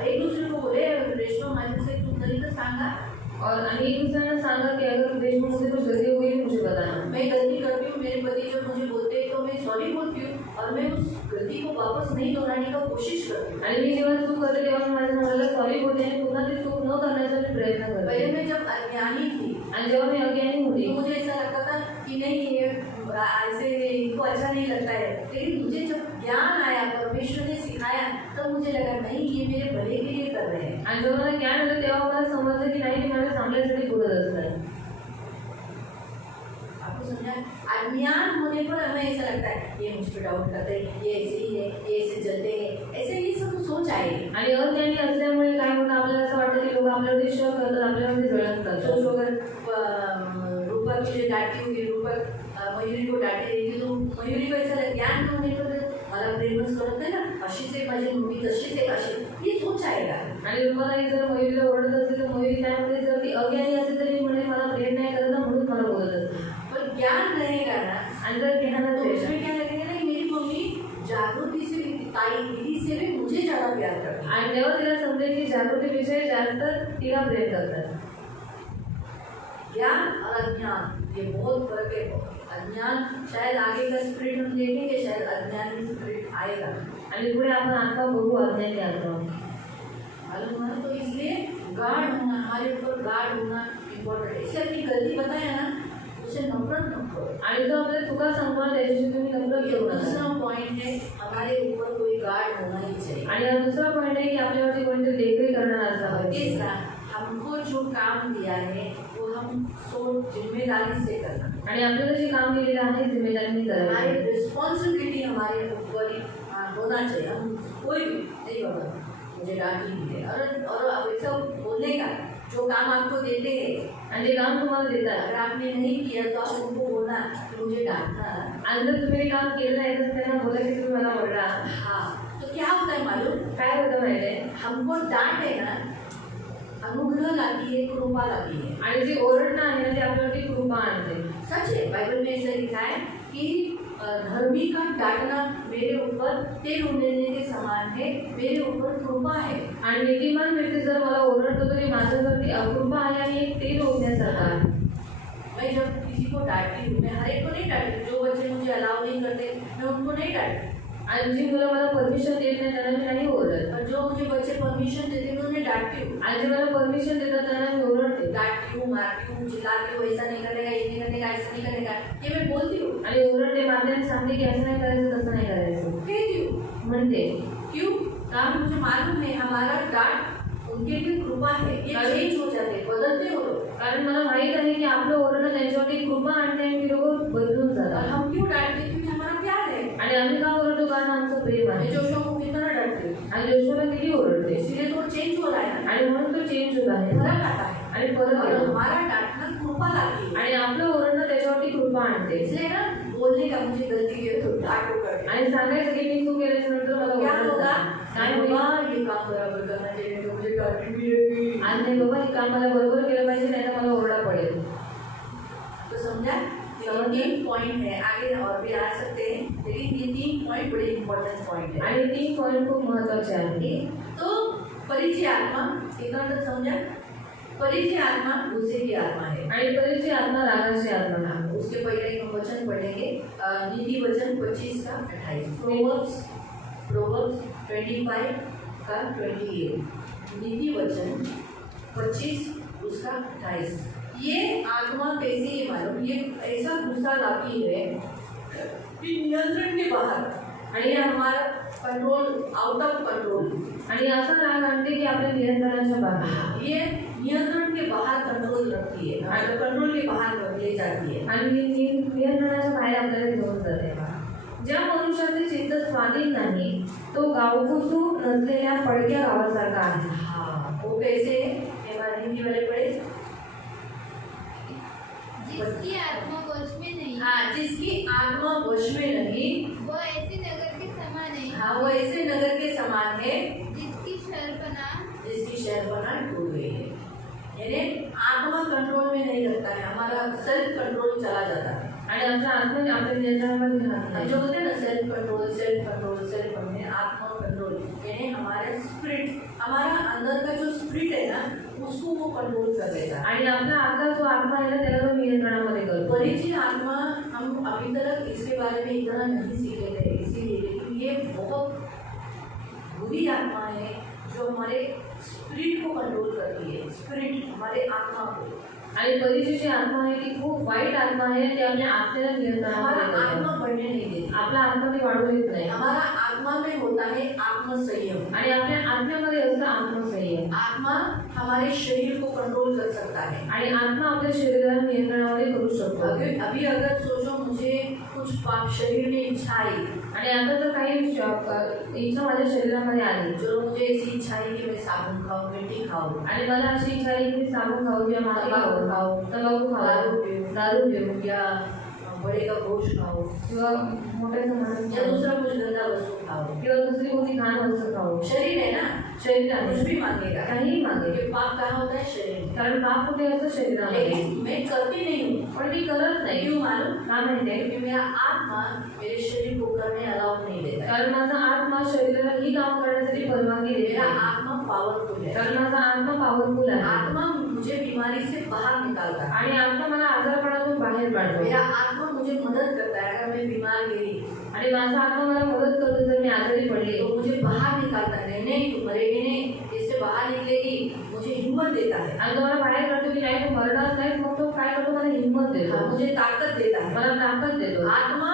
एक दूसरे को बोले रेशमा माझ्यासे चूक झाली तर सांगा, और आणि एक दूसऱ्यांना सांगा की अगर देशमुख मुझसे कुछ गलती हो गई तो मुझे बताना। मैं गलती करती हूँ, मेरे पति जब मुझे बोलते हैं तो मैं सॉरी बोलती हूँ, और मैं उस गलती को वापस नहीं दोहराने का कोशिश करती हूँ। आणि मी जेव्हा चूक करते तेव्हा मी माझ्या नवऱ्याला सॉरी बोलते आणि पुन्हा ती चूक न करण्याचा मी प्रयत्न करते। पहले मैं जब अज्ञानी थी आणि जेव्हा मी अज्ञानी तो होती मुझे ऐसा लगता था कि नहीं ये ऐसे को अच्छा नहीं लगता है, लेकिन मुझे जब ज्ञान आया, परमेश्वर ने सिखाया, तब मुझे लगा नहीं ये मेरे भले के लिए कर रहे हैं। आणि जेव्हा मला ज्ञान आलं तेव्हा मला समजलं की नाही, ते मला चांगल्यासाठी बोलत असतात. आपको समझा? अज्ञान होने पर हमें ऐसा लगता है ये मुझ पर डाउट करते हैं, ये ऐसे ही है, ये ऐसे जलते हैं, ऐसे ये सब सोच आएगी. आणि अज्ञानी असल्यामुळे काय होतं, आपल्याला असं वाटतं की लोक आपल्यावरती शक करतात, आपल्यावरती जळत सोच करतात. अगर रूपक तुझे डांटी होगी, रूपक मयूरी को डांटे देगी, तो मयूरी को ऐसा ज्ञान होने पर मला प्रेमच करत नाही ना, अशीच आहे माझी मुलगी, तशीच आहे, अशी ये सोच आएगा. आणि रुपाताई जर मयुरीला ओरडत असेल तर मयुरी काय म्हणते, जर ती अज्ञानी असेल तरी म्हणे मला प्रेम नाही करत ना, म्हणून मला बोलत असते. पर ज्ञान रहेगा ना, आणि जर ज्ञान तो असेल उसमें क्या लगेगा ना कि मेरी मम्मी जागृति से भी, ताई दीदी से भी मुझे ज़्यादा प्यार करती है. आणि तेव्हा तिला समजेल की जागृतीपेक्षा जास्त तिला प्रेम करतात. ज्ञान और अज्ञान ये बहुत फर्क है. अज्ञान शायद आगे का स्पिरिट हम देखेंगे, शायद अज्ञान की स्पिरिट आएगा. आणि पुढे आपण आत्मा बघू अज्ञानी आत्मा. मालूम है ना? तो इसलिए गार्ड होना, हमारे ऊपर गार्ड होना इम्पोर्टेंट है. इससे अपनी गलती बताया ना, उससे नफरत न करो. आणि जो आपल्या चुका सांगतो त्याच्याशी तुम्ही नफरत ये करू नका. दूसरा पॉइंट है, हमारे ऊपर कोई गार्ड होना ही चाहिए. आणि हा दुसरा पॉईंट आहे की आपल्यावरती कोणीतरी देखरेख करणार असला और पाहिजे. तीसरा, हमको जो काम दिया है वो हम सोच जिम्मेदारी से करना. आणि आपल्याला जे काम दिलेलं आहे जिम्मेदारीने हमारी करायचं. रिस्पॉन्सिबिलिटी हमारे ऊपर ही होना चाहिए. हम कोई भी नहीं होगा मुझे डांट ही है, और अब ऐसा बोलने का जो काम आपको देते हैं, आणि जे काम तुम्हाला देतात, अगर आपने नहीं किया तो आप उनको बोलना कि मुझे डांटना. आणि जर तुम्ही हे काम केलं नाही तर त्यांना बोला की तुम्ही मला ओरडा. हाँ, तो क्या होता है मालूम? काय होतं माहिती आहे, हमको डांट है ना, अनुग्रह लाती है, कृपा लाती है. आणि जी ओरडणं आहे ना ती आपल्यावरती कृपा आणते. सच है, बाइबल में ऐसा लिखा है कि धर्मी का डांटना मेरे ऊपर तेल उड़ने के समान है, मेरे ऊपर कृपा है. आणि नीतिमान व्यक्ती जर मला ओरडतो तरी माझ्यावरती अकृपा आहे आणि एक तेल ओढण्यासारखा आहे. मैं जब किसी को डांटती हूँ, मैं हर एक को नहीं डांटती. जो बच्चे मुझे अलाउ नहीं करते मैं उनको नहीं डांटती. आणि जी मुलं मला परमिशन देत नाही त्यांना मी नाही ओरडत. और जो मुझे बच्चे परमिशन देते हैं उन्हें डांटती हूँ. आणि जे मला परमिशन देतात त्यांना मी ओरडते. डांटती हूँ, मारती हूँ, चिल्लाती हूँ, ऐसा नहीं करेगा, ये नहीं करेगा, ऐसा नहीं करेगा, ये मैं बोलती हूँ. आणि ओरडते, मारते आणि सांगते की असं नाही करायचं, तसं नाही करायचं कहती हूँ. म्हणते. क्यों? कारण मुझे मालूम है हमारा डांट उनके लिए कृपा है. ये चेंज हो जाते, बदलते हो लोग. कारण मला माहित आहे की आपलं ओरडणं त्यांच्यावरती कृपा आणते आणि ती लोक बदलून और जातात. हम क्यों डांटते? क्योंकि हमारा प्यार है. आणि आम्ही का ओरडतो? कारण आमचं प्रेम मैं आहे. जोशुआ को कितना डांटती हूँ, आणि जोशुआला किती ओरडते. इसलिए तो चेंज हो रहा है ना, आणि म्हणून तो चेंज होत आहे फर्क आता है. आणि फरक और येतो. हमारा डांटना कृपा लाती है. आणि आपलं ओरडणं त्याच्यावरती कृपा आणते. इसलिए ना बोलने का मुझे गलती की है तो डांटो कर. आणि सांगायचं की मी चूक केल्याच्या नंतर मला क्या ओरडलं होगा? जातं. काय होईल? बाबा ये काम बराबर करना चाहिए तो मुझे डांट मिलेगी. आणि नाही बाबा हे काम मला बरोबर केलं पाहिजे, नाही तर मला ओरडा पडेल. तो समझा? ये 3 पॉइंट है, आगे और भी आ सकते हैं, लेकिन ये 3 पॉइंट बड़े इंपॉर्टेंट पॉइंट है. आणि 3 पॉईंट खूप महत्वाचे आहेत. तो परिचय आत्मा एकंदर समझा, परिचय आत्मा गुस्से की आत्मा है. आणि परीची आत्मा रागाची आत्मा आहे. उसके पहले एक हम वचन पढ़ेंगे, नीति वचन 25 का 28. प्रोवर्ब्स 25 का 28. नीति वचन 25 उसका 28. ये आत्मा कैसी है मालूम? ये ऐसा गुस्सा लाती है कि नियंत्रण के बाहर, आणि ये हमारा कंट्रोल, आउट ऑफ कंट्रोल. आणि असा राग आणते की आपल्या नियंत्रणाच्या बाहेर. ये नियंत्रण के बाहर कंट्रोल रखती है, कंट्रोल के बाहर ले जाती है. आणि नियंत्रणाच्या बाहेर आपल्याला घेऊन जाते. ज्या मनुष्याचे चित्त स्वाधीन नाही तो गावकुसू नसलेल्या पडक्या गावासारखा आहे. हाँ, वो कैसे है? हमारे हिंदी वाले पढ़े. जिसकी आत्मा वश में नहीं, हाँ, जिसकी आत्मा वश में नहीं, वो ऐसे नगर के समान है. हाँ, वो ऐसे नगर के समान है जिसकी शहरपना टूट गई है. यानी आत्मा कंट्रोल में नहीं रखता है, हमारा सेल्फ कंट्रोल चला जाता है. आणि आमचा आत्मा आपल्या नियंत्रणामध्ये राहत हम नाही. जो बोलते हैं ना सेल्फ कंट्रोल, आत्मा कंट्रोल, यानी हमारे स्पिरिट, हमारा अंदर का जो स्पिरिट है ना, उसको वो कंट्रोल कर लेता है. आणि आपला आत्मा जो आत्मा आहे ना त्याला तो नियंत्रणामध्ये करतो. परिचय आत्मा हम अभी तक इसके बारे में इतना नहीं सीखे थे, इसीलिए. लेकिन ये बहुत बुरी आत्मा है जो हमारे स्पिरिट को कंट्रोल करती है, स्पिरिट हमारे आत्मा को। आणि परीची जी आत्मा आहे ती खूप वाईट आत्मा आहे, ती आपल्या आत्म्याला हमारा नियंत्रणामध्ये करते. आत्मा बढ़ने नहीं देती। आपला आत्मा ती वाढू देत नाही. हमारा आत्मा में होता है आत्मसंयम। आणि आपल्या आत्म्यामध्ये असतं आत्मसंयम. आत्मा हमारे शरीर को कंट्रोल कर सकता है। आणि आत्मा आपल्या शरीराला नियंत्रणामध्ये करू शकतो. अभी अगर सोचो मुझे कुछ पाप शरीर में इच्छा आई, आणि आता जर काही इच्छा माझ्या शरीरामध्ये आली, जो मुझे ऐसी इच्छा है कि मैं साबुन खाऊं, मिट्टी खाऊं, आणि मला अशी इच्छा आहे की मी साबण खाऊ किंवा माती खाऊ, तंबाखू खाऊ, दारू पिऊ या बड़े का गोश्त खाओ, किंवा मोठ्याचं म्हणून या दूसरा कुछ गंदा वस्तु खाओ, किंवा दुसरी कोणती घाण वस्तू खाऊ. शरीर है ना, शरीराने कुछ भी मांगेगा, काहीही मागेल. ये पाप कहाँ होता है? शरीर में। कारण पाप कुठे असतं? शरीरामध्ये. लेकिन मैं करती नहीं हूँ, पण मी करत नाही. क्यों मालूम? का माहितीये? क्योंकि मेरा आत्मा मेरे शरीर को करने अलाउ नहीं देता है। कारण माझा आत्मा शरीराला ही काम करण्यासाठी परवानगी देत मेरा नाही. आत्मा पावरफुल है। कारण माझा आत्मा पॉवरफुल आहे. आत्मा मुझे बीमारी से बाहर निकालता है। आणि आत्मा मला आजारपणातून बाहेर काढतो. मेरा आत्मा मुझे मदद करता है अगर मैं बीमार गिरी, आणि माझा आत्मा मला मदत करतो जर मी आजारी पडले. तो मुझे बाहर निकालता है। नहीं तू मरेगी नहीं, इससे बाहर निकलेगी, मुझे हिम्मत देता है। आणि तो मला बाहेर काढतो की नाही तू मरणार नाही, मग तो काय करतो? मला हिंमत देतो, मुझे ताकत देता है। मला ताकद देतो. आत्मा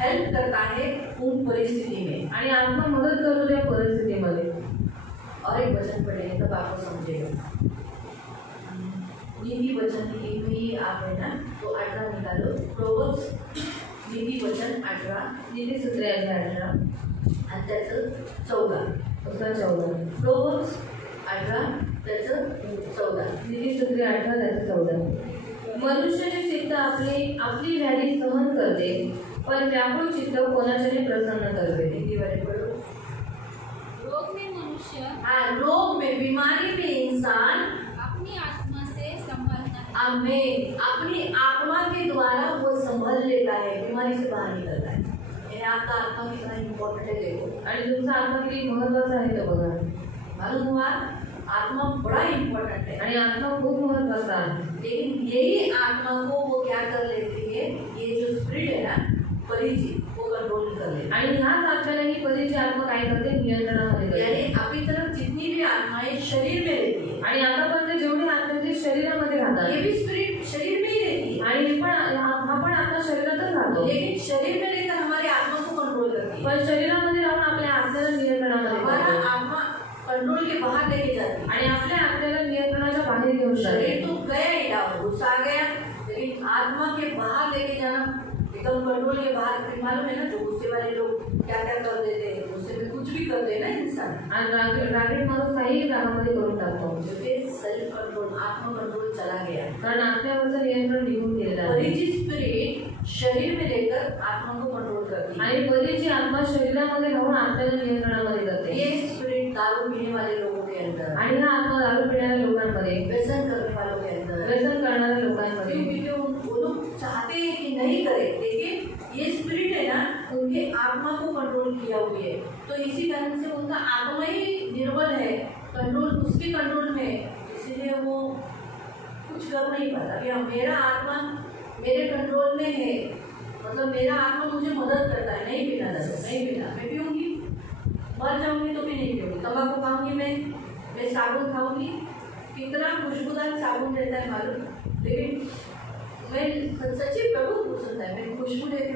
हेल्प करता है उन परिस्थिति में। आणि आत्मा मदत करतो त्या परिस्थितीमध्ये. और एक वचन पढ़ेंगे तब आपको समझेगा। नीति वचन एक भी आप है ना, तो 18 निकालो। प्रोवर्ब्स नीति वचन 18 नीतिसूत्रे अध्याय 18 आणि त्याचं 14। पुस्तक 14. प्रोवर्ब्स 18 त्याचं 14। नीतिसूत्रे 18 त्याचं 14. मनुष्याचे चित्त आपली व्याधी सहन करते, पण व्याकुळ चित्त कोणाच्याने प्रसन्न करते. हिंदी वाले पढ़ो। रोग में मनुष्य हाँ, रोग में, बीमारी में इंसान अपनी आत्मा से संभलता है। हमें अपनी आत्मा के द्वारा वो संभल लेता है, बीमारी से बाहर निकलता है। यानी आपका आत्मा कितना इम्पोर्टेंट है देखो। आणि तुमचा आत्मा किती महत्वाचा आहे तो बघा. मालूम हुआ? आत्मा बड़ा इम्पोर्टेंट है। आणि आत्मा खूप महत्वाचा आहे. लेकिन यही आत्मा को वो क्या कर लेती है, ये जो स्पिरिट है ना, परिचित, वो कंट्रोल कर लेती है। आणि ह्याच आपल्याला ही परीची आत्मा काय करते? नियंत्रणामध्ये करते. यानी अभी तरफ जितनी भी आत्माएं शरीर में रहती है, आणि आतापर्यंत जेवढी आत्मा ते शरीरामध्ये राहतात, ये भी स्पिरिट शरीर में ही रहती है, आणि हा पण आत्मा शरीरातच राहतो. लेकिन शरीर में रहकर हमारे आत्मा को कंट्रोल करती है। पण शरीरामध्ये राहून आपल्या आत्म्याला नियंत्रणामध्ये हमारा करतो. आत्मा कंट्रोल के बाहर लेके जाती है। आणि आपल्या आत्म्याला नियंत्रणाच्या बाहेर घेऊन जाते. शरीर तो गया ही डाउन, गुस्सा आ गया, लेकिन आत्मा के बाहर लेके जाना, एकदम कंट्रोल के बाहर। फिर मालूम है ना, जो गुस्से वाले लोग क्या क्या कर देते हैं, गुस्से में कुछ भी कर देना इंसान, आणि रागीट माणूस काही रागामध्ये करून टाकतो. क्योंकि सेल्फ कंट्रोल, आत्मा कंट्रोल चला गया। कारण आपल्यावरचं नियंत्रण निघून गेलेलं आहे. परिचित स्पिरिट शरीर में रहकर आत्मा को कंट्रोल करती है। आणि परीची आत्मा शरीरामध्ये राहून आपल्याला नियंत्रणामध्ये करते. ये स्पिरिट दारू पीने वाले लोगों के अंदर, आणि हा आत्मा दारू पिणाऱ्या लोकांमध्ये, व्यसन करने वालों के अंदर, व्यसन करणाऱ्या लोकांमध्ये, क्योंकि वो लोग चाहते हैं कि नहीं करे, लेकिन ये स्पिरिट है ना, उनके आत्मा को कंट्रोल किया हुए है। तो इसी कारण से उनका आत्मा ही निर्बल है, कंट्रोल उसके कंट्रोल में है, इसीलिए वो कुछ कर नहीं पाता। कि मेरा आत्मा मेरे कंट्रोल में है, मतलब मेरा आत्मा मुझे मदद करता है, नहीं पीना दारू, नहीं पीना, मैं पीऊँगी, मर जाऊँगी तो भी नहीं पीऊँगी, तंबाकू खाऊँगी, मैं साबुन खाऊँगी, कितना खुशबूदार साबुन रहता है मालूम, लेकिन मैं सच्ची प्रभू पसंद आहे, मैं खुशबू देते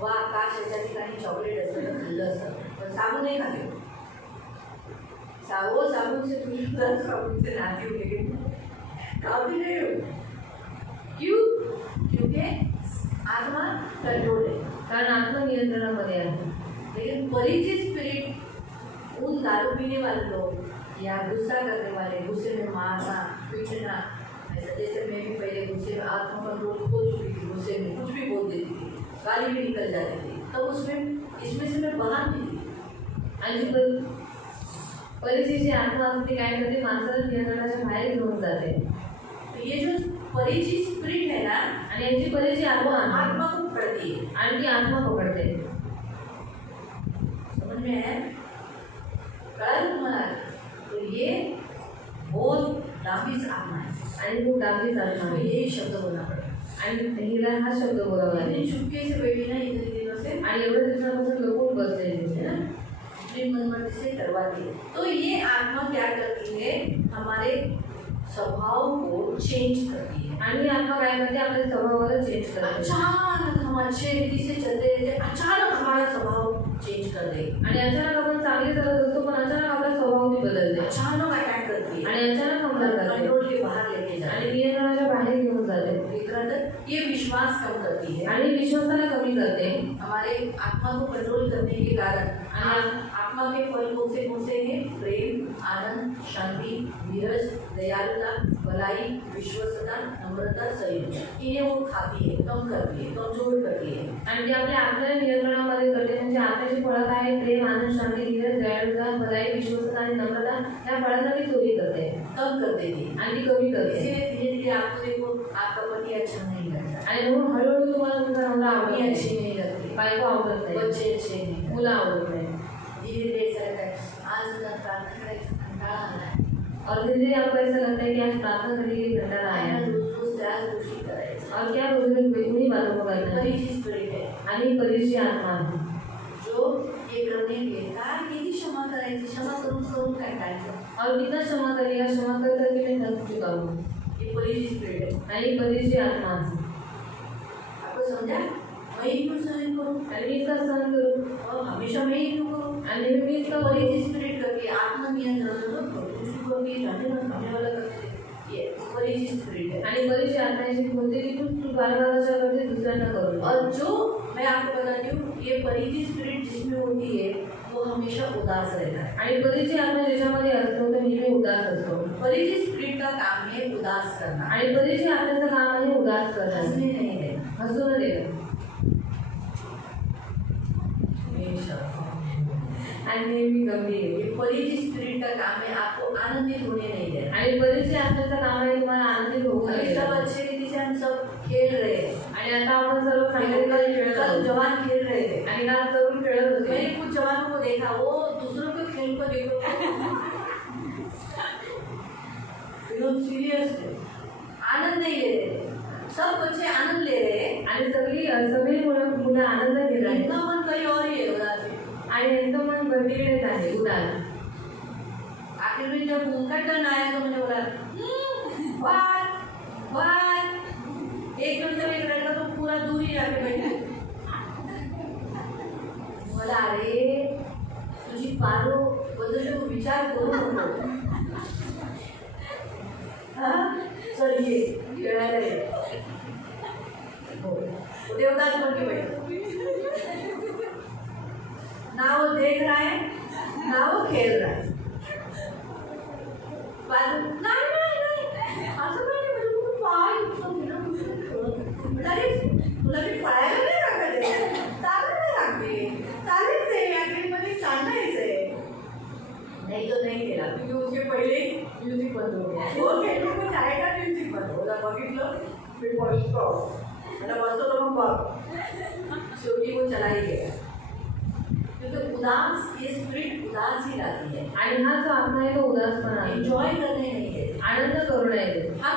वा काश याच्या ठिकाणी चॉकलेट असतं तर खाल्लं असतं, पण साबुन नाही खाते। साबुन से खुशबूदार साबुन से नहाती हूँ, लेकिन काफी नहीं हूँ। क्यों? क्योंकि आत्मा कंट्रोल है, कारण आत्मा नियंत्रणामध्ये आहे. लेकिन परिचित स्पिरिट उन दारू पीने वाले लोग या गुस्सा करने वाले, गुस्से में मारना, पीटना, ऐसा जैसे मैं भी पहले गुस्से में आत्मा कंट्रोल खो चुकी थी, गुस्से में कुछ भी बोल देती थी, गाली भी निकल जाती थी, तब इसमें से मैं बाहर नहीं थी। आणि परीची जी आत्मा असते ती काय करते? माणसाला नियंत्रणाच्या बाहेर घेऊन जाते. तो ये जो परिचित स्पिरिट है ना, आणि याची परीची आत्मा आहे, आत्मा को पकड़ती है। आणि ती आत्मा पकडते. समझ में है? कल तुम्हारा तो ये बहुत दाफिस आत्मा है, आणि खूप दाबीच आत्मा तो आहे. यही शब्द बोलना पड़ेगा। आणि हिला हा शब्द बोलावा लागेल. इतनी चुपके से बैठी ना इतने दिनों से, आणि एवढ्या दिवसापासून लपून बसलेली है आहे ना, ना. अपनी मनमर्जी से करवाती है। तो ये आत्मा क्या करती है, हमारे स्वभाव को चेंज करती है। आणि आत्मा काय करते, आपल्या स्वभावाला चेंज करते। अचानक हम अच्छे रीति से चलते रहते, अचानक हमारा स्वभाव चेंज कर देगी। आणि अचानक आपण चांगले चालत असतो, पण अचानक आपला स्वभाव भी बदलते, अचानक अटॅक करती है आणि अचानक हमला करते, कंट्रोल के बाहर लेके जाते आणि नियंत्रणाच्या बाहेर घेऊन जाते, ये विश्वास कम करती है। आणि विश्वासाला कमी करते। हमारे आत्मा को कंट्रोल करने के कारण आत्मा के फल कौन से हैं? प्रेम, आनंद, शांति, धीरज, दयालुता, भलाई, विश्वसता, नम्रता, संयम। इन्हें वो खाती है, कम करती है, कमजोर करती है। आणि ते आपल्या आत्म्याला नियंत्रणामध्ये करते। म्हणजे आत्म्याची फळं काय आहे? प्रेम, आनंद, शांती, धीरज, दयाळुता, भलाई, विश्वसता आणि नम्रता, या फळांना ती चोरी करते, कम कर देती है। आणि ती कमी करते। इसीलिए धीरे धीरे आपको देखो, आपका पति अच्छा नहीं लगता, आणि म्हणून हळूहळू तुम्हाला तुमचा नवरा आवडत मम्मी नाही, अच्छी नहीं लगती, बायको आवडत नाही, बच्चे अच्छे नहीं, मुलं आवडत नाही। धीरे धीरे ऐसा लगता है आज ना प्रार्थना करायचं कंटाळा आलाय, और धीरे धीरे आपको ऐसा लगता है कि आज प्रार्थना करने के लिए घंटा काय आया ना है, रोज त्याच गोष्टी करायचं। और क्या रोज उन्हीं बातों को करना है। परिची स्पिरिट है आणि परीची आत्मा आहे, जो ये करने के काय किती क्षमा करायची, क्षमा करून करून कंटाळायचं। और कितना क्षमा करेगा, क्षमा कर करके मैं थक चुका हूँ। ये परिची स्पिरिट है। आणि परीची आत्मा आहे, आपको समझा? मैं ही क्यों सहन करूं, आणि मी इसका सहन करू, और हमेशा मैं ही क्यों करूं? आणि मी इसका परिची स्पिरिट करके आत्मनियंत्रण को भी जाने ना सामने वाला करते, ये परिची स्पिरिट है। आणि परीची आत्म्याची बोलते की तू बालकाचा करते, दुसऱ्यांना करू। और जो मैं आपको बताती हूँ, ये परिची स्पिरिट जिसमें होती है वो हमेशा उदास रहता है। आणि परीची आत्मा ज्याच्यामध्ये असतो तो नेहमी उदास असतो। परिची स्पिरिट का काम है उदास करना, आणि परीची आत्म्याचं काम आहे उदास करणं, हंसने नहीं देना, हसू न देणं। हमेशा। आणि नेहमी गंभीर। ये परिची स्पिरिट का काम है आपको आनंदित होने नहीं देना। आणि परीची आत्म्याचं काम आहे तुम्हाला आनंदित होऊ अभी सब नये। अच्छे रीति से हम सब खेल रहे हैं, आणि आता आपण सर्व चांगले खेळत कल आहोत, जवान खेल रहे थे, आणि आज तरुण खेळत होते। मैंने कुछ जवानों को देखा, वो दूसरों के खेल को देखो एकदम सीरियस है, आनंद नहीं ले रहे थे, सब बच्चे आनंद ले रहे हैं, आणि सगळी मुलं आनंद घेत आहेत, इनका मन कहीं और ही है उदास है। आणि यांचं मन गंभीरच आहे, उदास। आखिर में जब उनका टर्न आया तो मैंने बोला बात बात, एक लड़का तो पूरा दूर ही जाके बैठा। बोला अरे तुझी पारो बद्दल तू विचार करू नको, चल ये खेळायला ये, देवदास बन के बैठो, ना वो देख रहा है ना वो खेल रहा है, तुला मी पळायला नाही लागत, चालत नाही लागते, चालायचंय ॲक्टिव्हिटीमध्ये चालणारचंय, नहीं तो नहीं केला, क्योंकि उसके पहले म्यूजिक बंद हो गया, वो खेलने को जाएगा म्यूजिक बंद हो, बघितलं मी बसतो मला बसतो तर मग बघ, शेवटी वो चला ही गया, क्योंकि उदास ये स्पिरिट उदास ही लाती है। आणि हा जो आत्मा आहे तो उदासपणा आहे, एंजॉय करने नहीं देते, आनंद करू नये देत। हम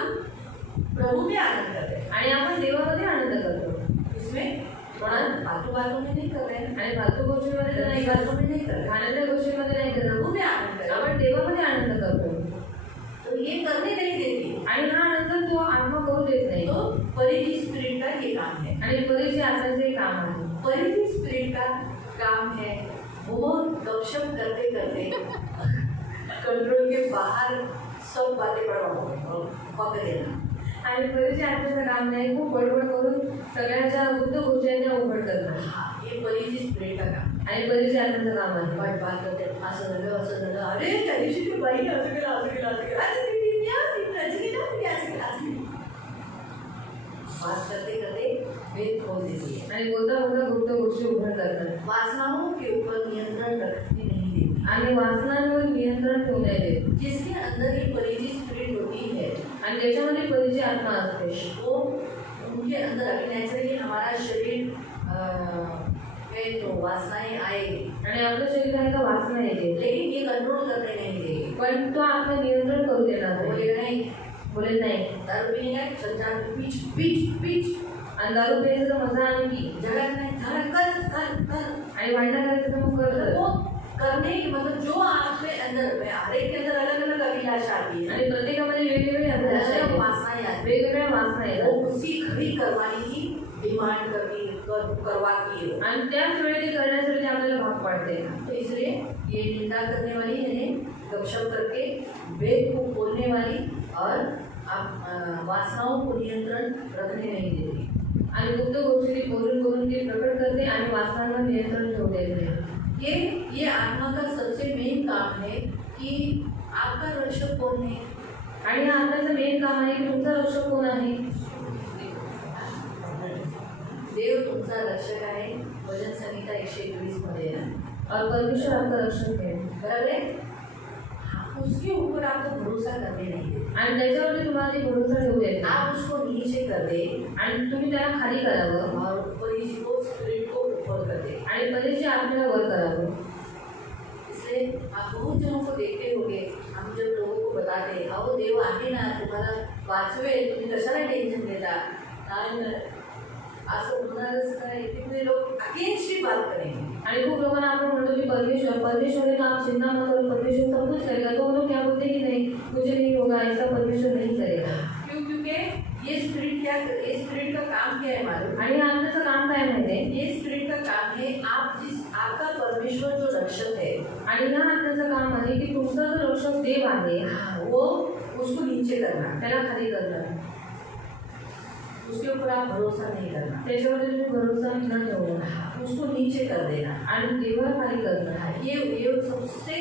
प्रभु में आनंद करते हैं, आणि आपण देवामध्ये आनंद करतो, इसमें पण फालतू बातों में नहीं कर रहे हैं, आणि फालतू गोष्टींमध्ये तर नाही बातों करत, में नहीं कर रहे हैं, खाण्याच्या गोष्टींमध्ये नाही करत, प्रभु में आनंद करें, आपण देवामध्ये आनंद करतो। तो ये करने नहीं देती, आणि हा आनंद तो आत्मा करू देत नाही, तो परिधि स्पिरिट का ये काम है। आणि परीची आत्म्याचे काम आहे। परिधि स्पिरिट का काम है वो गपशप करते करते कंट्रोल के बाहर सब बातें पकड़ देना, आणि परीची आत्म्याचं काम नाही, खूप बडबड करून सगळ्याच्या गुप्त गोष्टींना उघड करणं, हाँ ये परिधि स्पिरिट का काम, आणि परीची आत्म्याचं काम आहे। वाट बात करते असं झालं अरे त्या दिवशी ती बाई असं केलं अरे ती असं केलं, बात करते करते वेद खोल देती है, आणि बोलता बोलता गुप्त गोष्टी उघड करतात, वासनाओं के ऊपर नियंत्रण रखने नहीं देती, आणि वासनांवर नियंत्रण ठेवू नये देत। जिसके अंदर ये परिधि स्पिरिट होती है आणि ज्याच्यामध्ये परीची आत्मा असते वो उनके अंदर अभी नेचुरली हमारा शरीर में तो वासनाएं आएगी, आणि आपलं शरीर आहे का वासना येते, लेकिन ये कंट्रोल करने नहीं देगी, पण तो आत्मा नियंत्रण करू देणार वो नाही, ये नहीं बोलेत नाही। दारू पीने का चल जा पीच पीच पीच, आणि दारू प्यायचं तर मजा आणखी, जगत में धड़कन कर कर, आणि भांडण करायचं तर मग करत, वो करने की मतलब जो आप में अंदर में हर एक के अंदर अलग अलग अभिलाषा आती है आणि प्रत्येकामध्ये वेगवेगळी अभिलाषा अलग आहे, वासनाएं आती वेगवेगळ्या वासना है येतात वो उसी घड़ी करवाने की डिमांड करवाती है आणि त्याच वेळी ते करण्यासाठी आपल्याला भाग पाडते. तो इसलिए ये निंदा करने वाली यानी गपशप करके वेद को बोलने वाली और आप वासनाओं को नियंत्रण रखने नहीं देती. आणि गुप्त गोष्टी बोलून बोलून ती प्रकट करते आणि वासनांवर नियंत्रण ठेवू देत नाही. ये आत्मा का सबसे मेन काम है कि आपका रक्षक कौन है. आणि हा आपल्याचं मेन काम आहे की तुमचा रक्षक कोण आहे. देव तुमचा रक्षक आहे. भजन संहिता 121 मध्ये आहे. और परमेश्वर आपका रक्षक है. बराबर है. उसके ऊपर आपको भरोसा करने नहीं देते. आणि त्याच्यावरती तुम्हाला ती भरोसा ठेवू देत नाही. आप उसको नीचे कर दे आणि तुम्ही त्याला खाली करावं और परिश को स्पिरिट को ऊपर कर दे. आणि परीची आत्म्याला वर करावं. इसलिए आप बहुत जनों को देखते होंगे. हम जब लोगों को बताते अहो देव आहे ना तुम्हाला वाचवेल तुम्ही कशाला टेन्शन घेता. आणि असं होणारच काय इतने लोग अगेंस्ट ही बात करेंगे. आणि खूप लोकांना आपण म्हणतो की परमेश्वर है तो आप चिंता मत करो, परमेश्वर सब कुछ करेगा. तो वो लोग क्या बोलते हैं कि नहीं मुझे नहीं होगा, ऐसा परमेश्वर नहीं करेगा. क्योंकि ये स्पिरिट का काम क्या है मालूम. आणि आत्म्याचं काम काय माहिती आहे. ये स्पिरिट का काम है आपका परमेश्वर जो रक्षक है आणि ह्या आत्म्याचं काम आहे की तुमचा जो रक्षक देव आहे वो उसको नीचे करना. त्याला खाली करणं. उसके ऊपर आप भरोसा नहीं करना. त्याच्यावरती तुम्ही भरोसा न ठेवणं. उसको नीचे कर देना. आणि देवाला खाली करणं. ये सबसे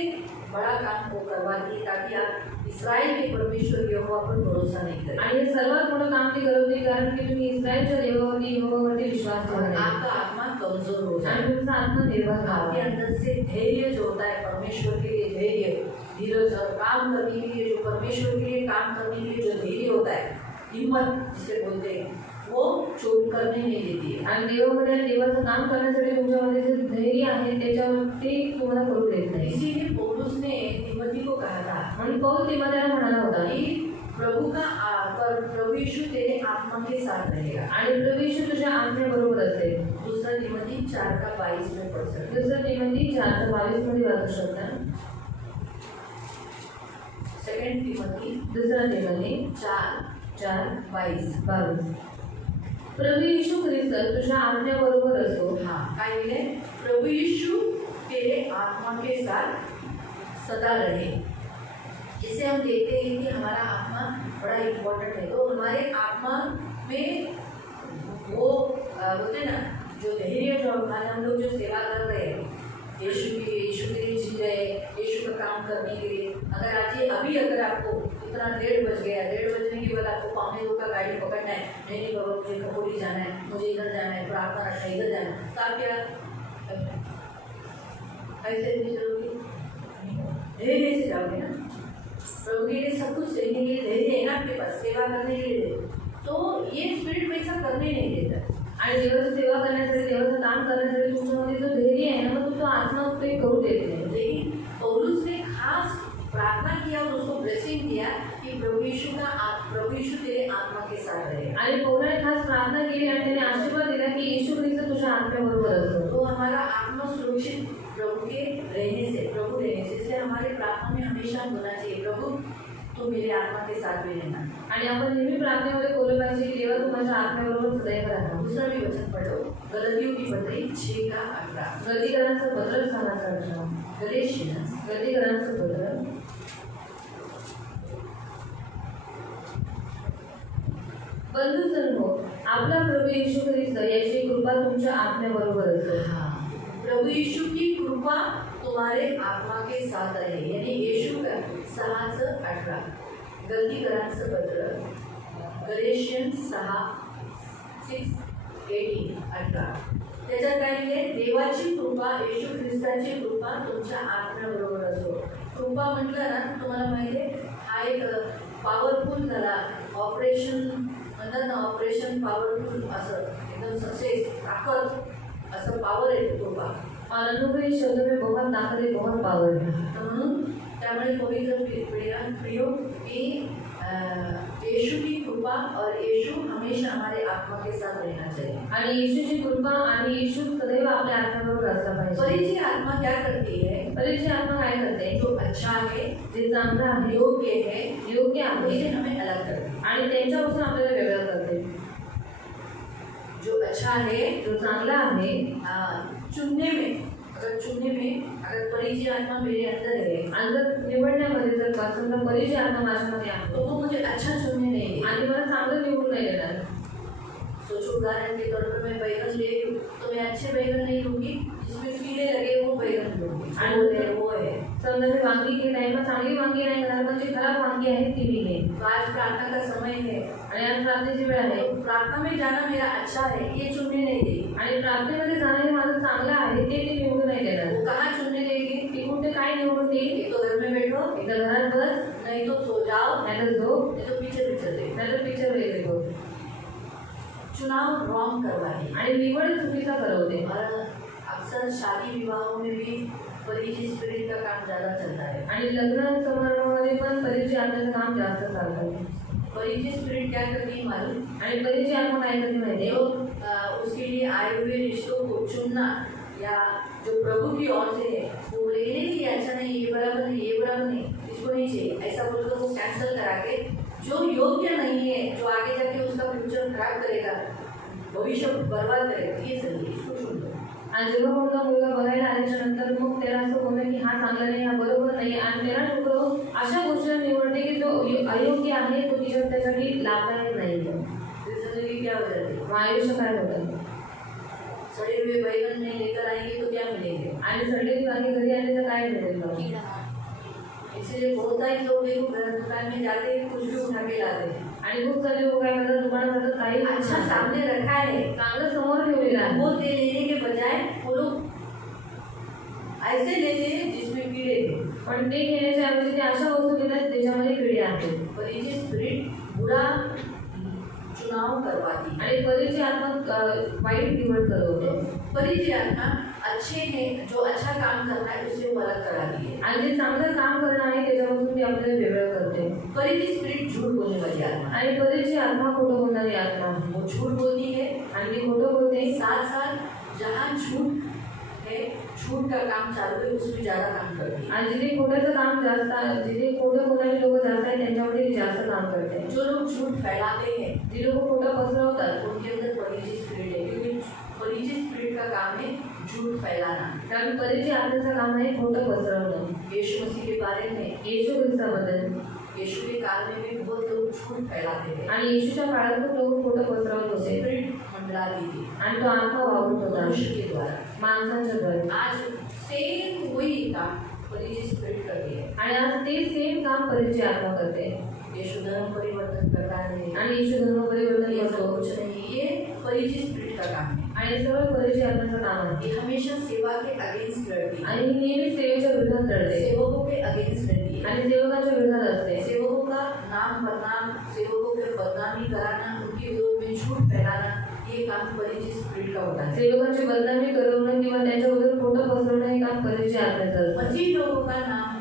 बड़ा काम वो करवाती है ताकि आप इस्राएल के परमेश्वर यहोवा पर भरोसा नहीं करें. आणि हे सर्वात मोठं काम ती करवते कारण की तुम्ही इस्रायलच्या देवावरती यहोवावरती विश्वास ठेवत नाही. आपका आत्मा कमजोर हो जाए. आणि तुमचा आत्मा निर्भर आपके व्हावा. अंदर से धैर्य जो होता है परमेश्वर के लिए धैर्य धीरज और काम करने के लिए जो परमेश्वर के लिए काम करने के लिए जो धैर्य होता है हिम्मत जिसे बोलते हैं वो चोट करने नहीं देती है. आणि देवाचं काम करण्यासाठी तुमच्यामध्ये जे धैर्य आहे त्याच्यावरती तुम्हाला करू देत नाही. इसीलिए पौलुस ने तिमोथी को कहा था म्हणून पौल तिमोथेला म्हणाला होता कि प्रभु यीशु तेरे आत्मा के साथ रहेगा. आणि प्रभू येशू तुझ्या आत्म्याबरोबर असेल. दूसरा तिमोथी 4:22 में पढ़ सकते. दुसरं तिमोथी 4:22 मध्ये वाचू शकता. सेकंड तिमोथी दुसरा तिमोथी 4:22. प्रभू येशू ख्रिस्त तुझ्या आत्म्याबरोबर असो. हाँ काय बोले प्रभु यीशु तेरे आत्मा के साथ सदा रहे. जिसे हम देखते हैं कि हमारा आत्मा बड़ा इम्पोर्टेंट है. तो हमारे आत्मा में वो बोलते ना जो धैर्य जो हमारे हम लोग जो सेवा कर रहे हैं यीशु के लिए जी रहे हैं यीशु का काम करने के लिए. अगर आपको इतना 1:30 बज गया 1:30 बजने के बाद आपको 1:45 का गाड़ी पकड़ना है. नहीं बाबा मुझे खपोली जाना है मुझे इधर जाना है प्रार्थना रखना है इधर जाना है. तो आप क्या ऐसे नहीं चलोगे. धैर्य से जाओगे ना. प्रभु के लिए सब कुछ सहने के लिए धैर्य है ना आपके पास सेवा करने के लिए. तो ये स्पिरिट वैसा करने नहीं देता. आणि देवाची सेवा करण्यासाठी देवाचं काम करण्यासाठी तुमच्यामध्ये जो धैर्य आहे ना मग तुमचा आत्मा ते करू देत नाही. लेकिन पौलुस ने खास प्रार्थना किया और उसको ब्लेसिंग दिया कि प्रभु यीशु तेरे आत्मा के साथ रहे. आणि पौलाने खास प्रार्थना केली आणि त्याने आशीर्वाद दिला की येशू ख्रिस्त तुझ्या आत्म्याबरोबर असो. तो हमारा आत्मा सुरक्षित प्रभु के रहने से इसलिए हमारे प्रार्थना में हमेशा होना चाहिए प्रभु तू मेरे आत्मा के साथ भी रहना. आणि आपण नेहमी प्रार्थनेमध्ये बोललं पाहिजे की देवा तू माझ्या आत्म्याबरोबर सदैव राहा. दूसरा भी वचन पढ़ो गलतियों की पत्री 6:18. गलतीकरांचं पत्र 6:18. गलेशियन्स गलतीकरांचं पत्र 6:18. बंधुजनो आपला प्रभू येशू ख्रिस्त याची कृपा तुमच्या आत्म्याबरोबर असो. प्रभु यीशु की कृपा तुम्हारे आत्मा के साथ रहे. यानी यीशु का 6:18. गलतीकरांचं पत्र गलेशियन्स 6:18. त्याच्यात काय लिहिले देवाची कृपा येशू ख्रिस्ताची कृपा तुमच्या आत्म्याबरोबर असो. कृपा म्हटलं ना तुम्हाला माहिती आहे हा एक पॉवरफुल झाला ऑपरेशन म्हणतात ना ऑपरेशन पॉवरफुल असं एकदम सक्सेस ताकद असं पावर आहे कृपा. और अनुभवी शब्द में बहुत ताकत है बहुत पावर है. म्हणून त्यामुळे पवित्र प्रियो की यीशु की कृपा और यीशु हमेशा हमारे आत्मा के साथ रहना चाहिए. आणि येशूची कृपा आणि येशू सदैव आपल्या आत्म्याबरोबर असला पाहिजे. परिची आत्मा क्या करती है परिची आत्मा काय करते? जो अच्छा है, जे चांगलं आहे, योग्य है, योग्य आहे उससे हमें अलग करती है। आणि त्यांच्यापासून आपल्याला वेगळं करते. जो अच्छा है, जो चांगला आहे, चुनने में, अगर परिचय आत्मा मेरे अंदर है, आणि जर निवडण्यामध्ये जर समजा परिची आत्मा माझ्यामध्ये आहे तो वो मुझे अच्छा चुनने नहीं देगी। आणि मला चांगलं निवडून नाही देणार. सोचो उदाहरण के तौर पर मैं बैगन ले लूँ तो मैं अच्छे बैगन नहीं लूँगी, जिसमें कीड़े लगे वो बैगन लूँगी। आणि वो है। समजा मी वांगी घेत आहे, मग चांगली वांगी नाही घेणार, पण जी खराब वांगी आहेत ती मी घेईन. तो आज प्रार्थना का समय है, आणि आज प्रार्थनेची वेळ आहे तो प्रार्थना में जाना मेरा अच्छा है, ये चुनने नहीं देगी। आणि प्रार्थनेमध्ये जाणं हे माझं चांगलं आहे ते ती निवडून नाही देणार. वो कहाँ चुनने देगी? ती कुठे काय निवडून देईल? एक तो घर में बैठो, एकदा घरात बस, नहीं तो सो जाओ, नाहीतर झोप, नहीं तो पिक्चर देखो। नाहीतर पिक्चर वगैरे बघ. चुनाव रॉन्ग करवाती है। आणि निवड चुकीचा करवते. और अक्सर शादी विवाहों में भी परिचय स्पिरिट का काम ज़्यादा चलता है। आणि लग्न समारंभामध्ये पण परिचय आत्म्याचं काम जास्त चालतं. परिचय स्पिरिट क्या करती है मालूम? आणि परिचय आत्मा काय करते माहिती जो आहे? उसके लिए आए हुए रिश्तों को चुनना, या जो प्रभु की ओर से है वो बोलेगी नहीं कि अच्छा नहीं, ये बराबर नहीं, ये बराबर नहीं, इसको नहीं चाहिए, ऐसा बोलकर वो कैंसिल करा के जो योग्य नहीं है, जो आगे जाके उसका फ्यूचर खराब करेगा, भविष्य बर्बाद करेगा, ये सही है, इसको चुन लो। आणि जेव्हा कोणता मुलगा बघायला आल्याच्या नंतर मग त्याला असं बोलणं की हा चांगला नाही, हा बरोबर नाही, आणि त्याला ठोकरून अशा गोष्टीला निवडते की जो अयोग्य आहे तो तिच्या त्यासाठी लाभदायक नाही. जिंदगी क्या हो जाती है? मग आयुष्य काय होतं? सड़े हुए बैगन नहीं लेकर आएंगे तो क्या मिलेंगे? आणि सडलेली वांगी घरी आले तर काय मिळेल मग? इसलिए बहुत सारे लोग देखो घर दुकान में जाते हैं, कुछ भी उठा के लाते हैं। आणि खूप सारे लोक काय करतात, दुकानात जातात, काही अच्छा सामने रखा है, चांगलं समोर ठेवलेलं आहे, वो दे लेने के बजाय वो लोग ऐसे लेते हैं जिसमें कीड़े थे। पण ते घेण्याच्या ऐवजी ते अशा वस्तू घेतात त्याच्यामध्ये किडे आहेत. परिचय स्पिरिट बुरा चुनाव करवाती है। आणि परिचय आत्मा वाईट निवड करवते. परिचय आत्मा अच्छे हैं, जो अच्छा काम करना है उससे वो अलग कराती है। आणि जे चांगलं काम करणं आहे त्याच्यापासून ती आपल्याला वेगळं करते. परिचय स्पिरिट झूठ बोलने वाली आत्मा, आणि परिचय आत्मा खोटं बोलणारी आत्मा आहे. वो झूठ बोलती है। आणि ती खोटं बोलते. साथ साथ जहाँ झूठ है, झूठ का काम चालू है, उसमें ज़्यादा काम करती है। आणि जिथे खोट्याचं काम जास्त आहे, जिथे खोटं बोलणारी लोक जास्त आहेत त्यांच्यामध्ये ती जास्त काम करते. जो लोग झूठ फैलाते हैं जी लोक खोटं पसरवतात उनके अंदर परिचय स्पिरिट है, क्योंकि परिचय स्पिरिट का काम है झूठ फैलाना। कारण परिचय आत्म्याचं काम आहे खोटं पसरवणं. यीशु मसीह के बारे में, येशू ख्रिस्ताबद्दल यीशु के काल में भी बहुत लोग झूठ फैलाते थे, आणि येशूच्या काळात पण लोक खोटं पसरवत होते. स्पिरिट मंडराती थी आणि तो आत्मा वावरत होता मनुष्य के द्वारा। माणसांच्या द्वारे. आज सेम वही काम परिचय स्पिरिट करती है। आणि आज ते सेम काम परिचय आत्मा करते. यीशु धर्म परिवर्तन करता है, आणि येशू धर्म परिवर्तन ये सब करतो. कुछ नहीं, ये परिचय स्पिरिट का काम है। आणि सर्व परिचय आत्म्याचं काम आहे. ये हमेशा सेवा के अगेंस्ट लड़ती है, आणि ही नेहमी सेवेच्या विरोधात लढते सेवकों के अगेंस्ट लड़ती है। आणि सेवकाच्या विरोधात असते. सेवकों का नाम बदनाम, सेवकों के बदनामी कराना, उनके विरोध में झूठ फैलाना, ये काम परिचय स्पिरिट का होता है। सेवकांची बदनामी करवणं किंवा त्यांच्याबद्दल खोटं पसरवणं हे काम परिचय आत्म्याचं असतं. मसीह लोगों का नाम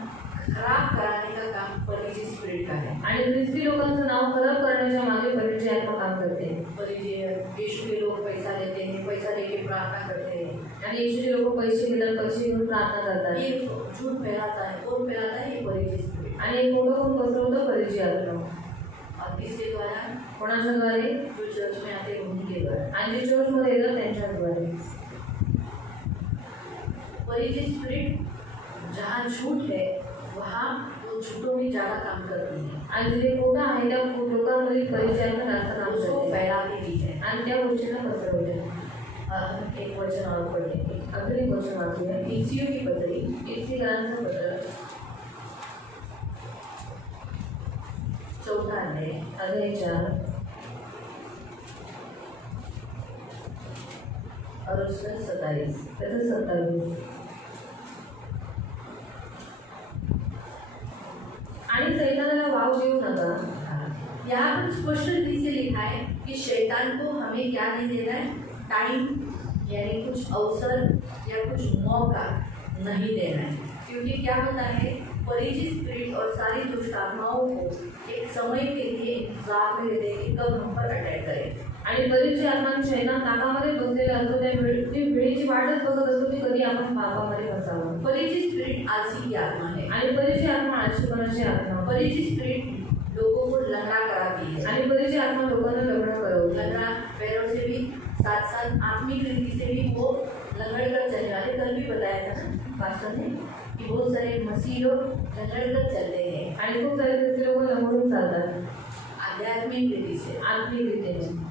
खराब कराने का काम परिचय स्पिरिट का है। आणि ख्रिस्ती लोकांचं नाव खराब करण्याच्या मागे परिचय आत्मा काम करते. परिचय यीशु के लोग पैसा लेते हैं, पैसा लेके प्रार्थना करते हैं, आणि येशूचे लोक पैसे घेतात, पैसे घेऊन प्रार्थना करतात. ये झूठ फैलाता है। कौन फैलाता है? ये परिचय स्पिरिट। आणि हे खोटं कोण पसरवतं? परिचय आत्मा. और किसके द्वारा? कोणाच्या द्वारे? जो चर्च में आते हैं उन्हीं के द्वारा। आणि जे चर्चमध्ये येतात त्यांच्या द्वारे. परिचय स्पिरिट जहाँ झूठ है वहाँ वो झूठों में ज़्यादा काम करती है, आणि जिथे खोटं आहे त्या लोकांमध्ये परिचय आत्मा जास्त काम उसको करते फैलाती भी है। आणि त्या गोष्टीला पसरवते. हम एक वचन और पढ़ेंगे, अगली गोष्ट वाचूया. इसियों की पत्री, इफिसियरांचं पत्र 4 अध्याय, अध्याय 4 और उसका 27। त्याचं 27. आणि सैतानाला वाव देऊ नका. यहाँ पर स्पष्ट रीति से लिखा है कि शैतान को हमें क्या नहीं देना है? टाइम, यानी कुछ अवसर या कुछ मौका नहीं देना है, क्योंकि क्या होता है परिचित स्पिरिट और सारी दुष्ट आत्माओं को एक समय के लिए इंतजार में रहते हैं कि कब हम पर अटैक करें। आणि बरीचशी आत्मा शैतान नाकामध्ये बसलेला असतो, त्या ती वेळेची वाटच बघत असतो की कधी आपण पापामध्ये फसावं. परिचित स्पिरिट आलसी की आत्मा है. आणि बरीचशी आत्मा आळशीपणाची आत्मा, परिचित स्पिरिट लोगों को लंगड़ा कराती है. आणि बरीचशी आत्मा लोकांना लग्न करवते. लंगड़ा पैरों से भी साथ साथ आत्मिक रीति से भी वो लंगड़ कर चलने वाले. कल भी बताया था ना पास्टर ने कि बहुत सारे मसीह लोग लंगड़ कर चलते हैं आणि खूप सारे त्याचे लोक लंगडून चालतात आध्यात्मिक रीति से. आत्मिक रीतीने.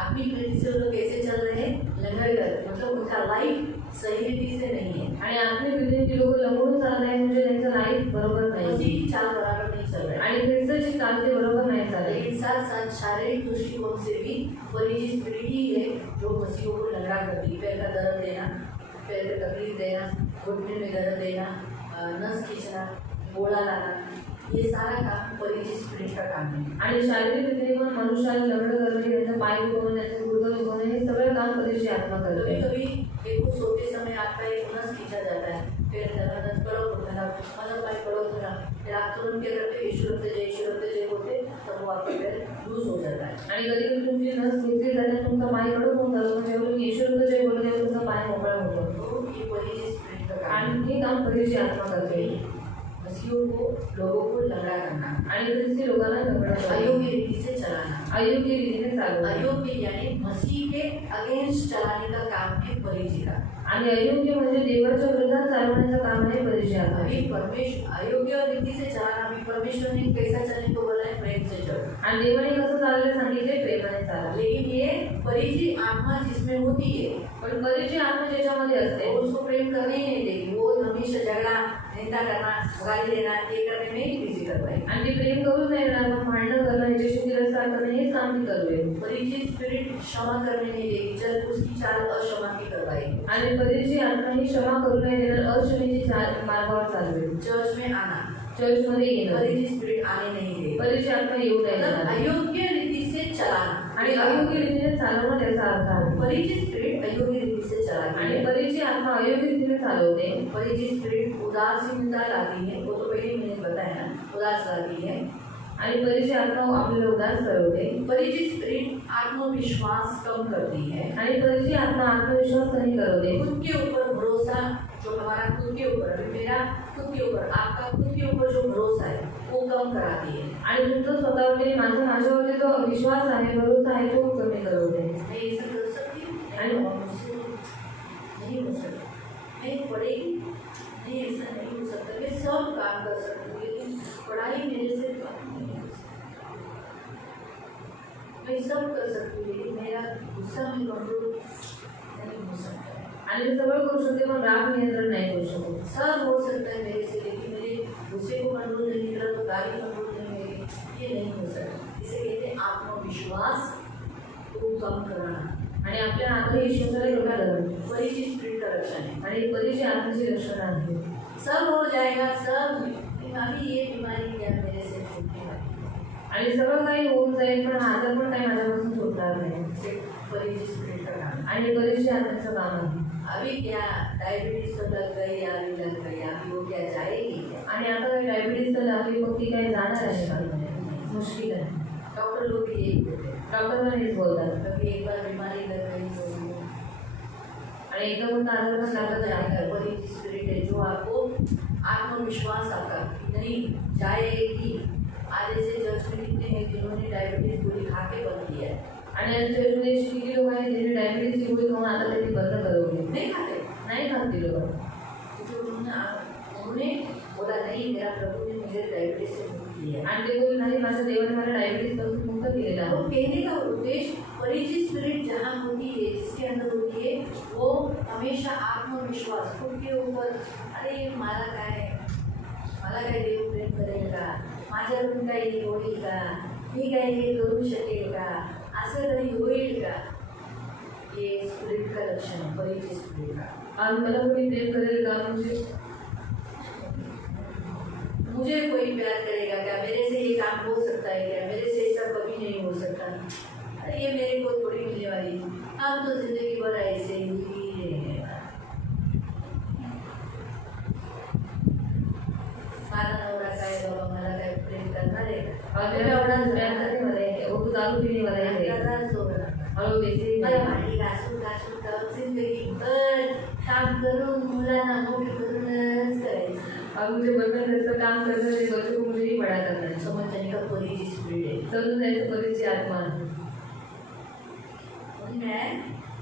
आत्मिक रीति से वो लोग कैसे चल रहे हैं? लंगड़ कर, मतलब उनका लाइफ सही रीति से नहीं है. आणि आत्मिक रीतीने ती लोक लंगडून चालत आहे म्हणजे त्यांचं लाईफ बरोबर नाही मसीह की चाल बराबर नहीं चल रहा है. आणि ख्रिस्ताची चाल ते बरोबर नाही चालत. लेकिन साथ साथ शारीरिक दृष्टिकोण से भी परिचित स्पिरिट ही है जो मसीहों को लंगड़ा करती है. पैर का दर्द देना, पैर में तकलीफ देना, घुटने में दर्द देना, नस खींचना, गोला लाना, ये सारा काम परिचित स्पिरिट का काम है. आणि शारीरिक रीतीने पण मनुष्याला लग्न करणे, त्यांचा पाय दुखवणे, त्यांचे गुडघे दुखवणे, हे सगळं काम कधीची आत्मा कभी करते. कभी देखो सोते समय आपका एक नस खींचा जाता है, फिर नस कड़क होता है, मतलब पाय कड़क होना, फिर आप तुरंत क्या करते, ईश्वर से जय बोलते, तब वो आपका पैर लूज हो जाता है. आणि कधी कधी तुमची नस खेचली जाते, तुमचा पाय कडक होऊन जातो, म्हणजे तुम्ही ईश्वर जय बोलले तेव्हा तुमचा पाय मोकळा होतो. तो ये परिचित स्पिरिट का काम आणि हे काम कधीची आत्मा करते. है. मसीहों को लोगों को लंगड़ा करना, आणि ख्रिस्ती लोकांना लग्न करणे, अयोग्य रीति से चलाना. अयोग्य रीतीने चालवणे. अयोग्य यानी मसीह के अगेंस्ट चलाने का काम है परिचित का. आणि अयोग्य म्हणजे देवाच्या विरोधात चालवण्याचं काम आहे परिचय आत्मा. अभी परमेश्वर अयोग्य रीति से चलाना, अभी परमेश्वर ने कैसा चलने को बोला है? प्रेम से चलो. आणि देवाने कसं चालायला सांगितले? प्रेमाने चाला. लेकिन ये परिचित आत्मा जिसमें होती है पण परिचय आत्मा ज्याच्यामध्ये असते वो उसको प्रेम करने ही नहीं देगी. वो हमेशा झगड़ा, निंदा करना, गाली देना, ये करने में ही बिजी कर पाएगी. आणि ती प्रेम करूच नाही येणार, मग भांडणं करणं, ह्याच्याशी तिरस्कार करणं हेच काम ती करूये. परिचित स्पिरिट क्षमा करने नहीं देगी, चल उसकी चाल अक्षमा की करवाएगी. आणि परिचय आत्मा ही क्षमा करू नाही देणार, अक्षमेची मार्गावर चालवेल. चर्च में आना, चर्चमध्ये येणं, परिचित स्पिरिट आने नहीं देगी. परिचय आत्मा येऊ नाही मतलब देणार. अयोग्य रीति से चलाना आणि अयोग्य रीतीने चालवणं त्याचा अर्थ आहे. परिचित स्पिरिट अयोग्य रीति से चलाती आणि है. परिचय आत्मा अयोग्य रीतीने चालवते. परिचित स्पिरिट उदासीनता लाती है, वो तो पहले मैंने बताया ना, उदास लाती है. आणि परिचय आत्मा आपल्याला उदास करवते. परिचित स्पिरिट आत्मविश्वास कम करती है. आणि परिचय आत्मा आत्मविश्वास कमी करवते. खुद के ऊपर भरोसा, जो हमारा खुद के ऊपर, अभी मेरा खुद के ऊपर, आपका खुद के ऊपर जो भरोसा है वो कम कराती है. आणि तुमचा स्वतःवरती माझ्यावरती जो विश्वास आहे, भरोसा आहे, तो कमी करवते. मैं ये सब कर सकती हूँ आणि मुझसे नहीं हो सकता, मैं पढ़ेगी नहीं, ऐसा नहीं हो सकता. मैं सब काम कर सकती हूँ लेकिन पढ़ाई मेरे से काम नहीं हो सकती. मैं सब कर सकती हूँ लेकिन मेरा गुस्सा में कंट्रोल नहीं हो सकता. आणि ते सगळं करू शकते पण राग नियंत्रण नाही करू शकत. सब हो सकता है मेरे से, लेकिन मेरे गुस्से को कंट्रोल नहीं करा तो गाली कंट्रोल नहीं होगी, ये नहीं हो सकता. इसे कहते हैं आत्मविश्वास को कम कराना. आणि आपल्या आत्मविश्वासाला एवढा करणं. परिचित स्पिरिट का रक्षण है. आणि परिचय आत्म्याची लक्षणं आहेत. सब हो जाएगा, सब अभी ये बीमारी क्या मेरे से छूटने वाली आणि सगळं काही होऊन जाईल पण आजार पण काही माझ्यापासून सुटणार नाही. है. परिचित स्पिरिट का काम. आणि परिचय आत्म्याचं काम आहे. अभी क्या डायबिटीज तो लग गई, अभी लग गई, अभी वो क्या जाएगी क्या? आणि आता काही डायबिटीज तर लागली, मग ती काही जाणार आहे का? मुश्किल आहे. डॉक्टर लोग भी यही बोलते हैं. डॉक्टर पण हेच बोलतात. कभी एक बार बीमारी लग गई तो आणि एकदा कोणता आजार पण लागत नाही. परिचित स्पिरिट है जो आपको आत्मविश्वास आपका नहीं जाएगी. आधे से चर्च में कितने हैं जिन्होंने डायबिटीज गोली खा के बंद किया है? आणि चर्चमध्ये किती लोक आहेत ज्यांनी डायबिटीजची गोळी खाऊन आता त्यांनी बंद करवली. नहीं खाते. नाही खात ती लोक. क्योंकि उन्होंने बोला नहीं, मेरा प्रभु ने मुझे डायबिटीज से मुक्त किया. आणि ते बोलले नाही, माझ्या देवाने मला डायबिटीज पासून मुक्त केलेला तो आहे. कहने का उद्देश्य परिचित स्पिरिट जहाँ होती है, जिसके अंदर होती है, वो हमेशा आत्मविश्वास खुद के ऊपर, अरे मला काय देव प्रेम करेल का, माझ्याकडून काही हे होईल का, मी काही हे करू शकेल का, असं कधी होईल का, ये स्पिरिट का लक्षण है. परिचित स्पिरिट का. आणि मला कोणी प्रेम करेल का, म्हणजे मुझे कोई प्यार करेगा क्या, मेरे से ये काम हो सकता है क्या, मेरे से ऐसा कभी नहीं हो सकता, अरे ये मेरे को थोड़ी मिलने वाली है. हम तो जिंदगी भर ऐसे ही रहेंगे. माझा नवरा काय बाबा मला काय प्रेम करणार आहे का, आपल्याला एवढा प्रेम करते मला वो तो दारू पीने वाला है अंदाज होगा और वो वैसे ही मला भांडी घासून घासून तर जिंदगीभर काम करून मुलांना मोठं करूनच करायचं और मुझे बचपन से काम करने से बच्चों को मुझे ही बड़ा करना है समज जाने का परीची स्पीड है समझ जाए तो परिचय आत्मा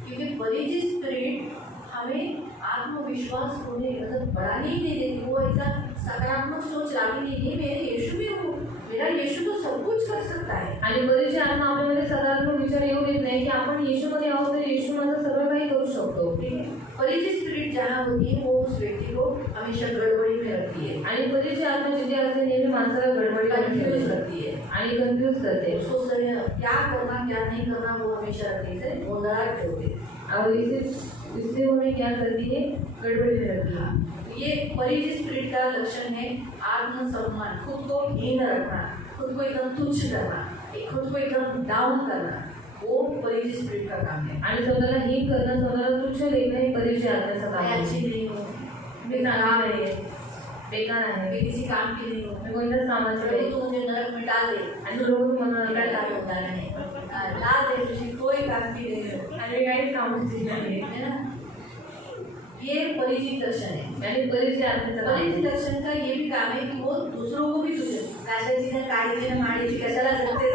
क्योंकि परीची स्पिरिट हमें आत्मविश्वास होने मतलब बढ़ाने ही नहीं देती वो ऐसा सकारात्मक सोच लाती नहीं है मेरे यीशु भी हूँ मेरा यीशु तो सब कुछ कर सकता है आणि परिचय आत्मा आपल्यामध्ये सकारात्मक विचार येऊ देत नाही की आपण येशूमध्ये आहोत तर येशू माझं सगळं काही करू शकतो ठीक है परीची स्पिरिट जहाँ होती है वो उस व्यक्ति को हमेशा गड़बड़ी में रखती है आणि परिचय आत्मा जिथे असते नेहमी माणसाला गडबडी कंफ्यूज रखती है आणि कन्फ्यूज करते उसको सही क्या करना क्या नहीं करना वो हमेशा रखती है गोंधळात ठेवते और इससे हमें क्या करती है गड़बड़ी में रखती है ये परीची स्पिरिट का लक्षण है आत्मसम्मान खुद को हीन रखना खुद को एकदम तुच्छ करना खुद को एकदम डाउन करना वो परीची स्पिरिट का काम है आणि स्वतःला ही करणं स्वतःला तुच्छ लेखणं हे परिचय आत्म्याचं काम मैं आहे अच्छी नहीं हूँ मी खराब आहे बेकार मैं आहे किसी काम की नहीं हूँ मी कोणत्याच कामाचं प्रभु नाही तू मुझे नरक में डाल दे आणि रोज मला मेरा काय काम होता है डाल दे तुझे कोई काम की नहीं हो आणि मी काहीच कामाची नाही है ना ये परिचित लक्षण है आणि परिचय आत्म्याचं काम परिचित आहे. लक्षण का ये भी काम है कि वो दूसरों को भी तुझे कशाची ना काळीची ना माळीची कशाला जगते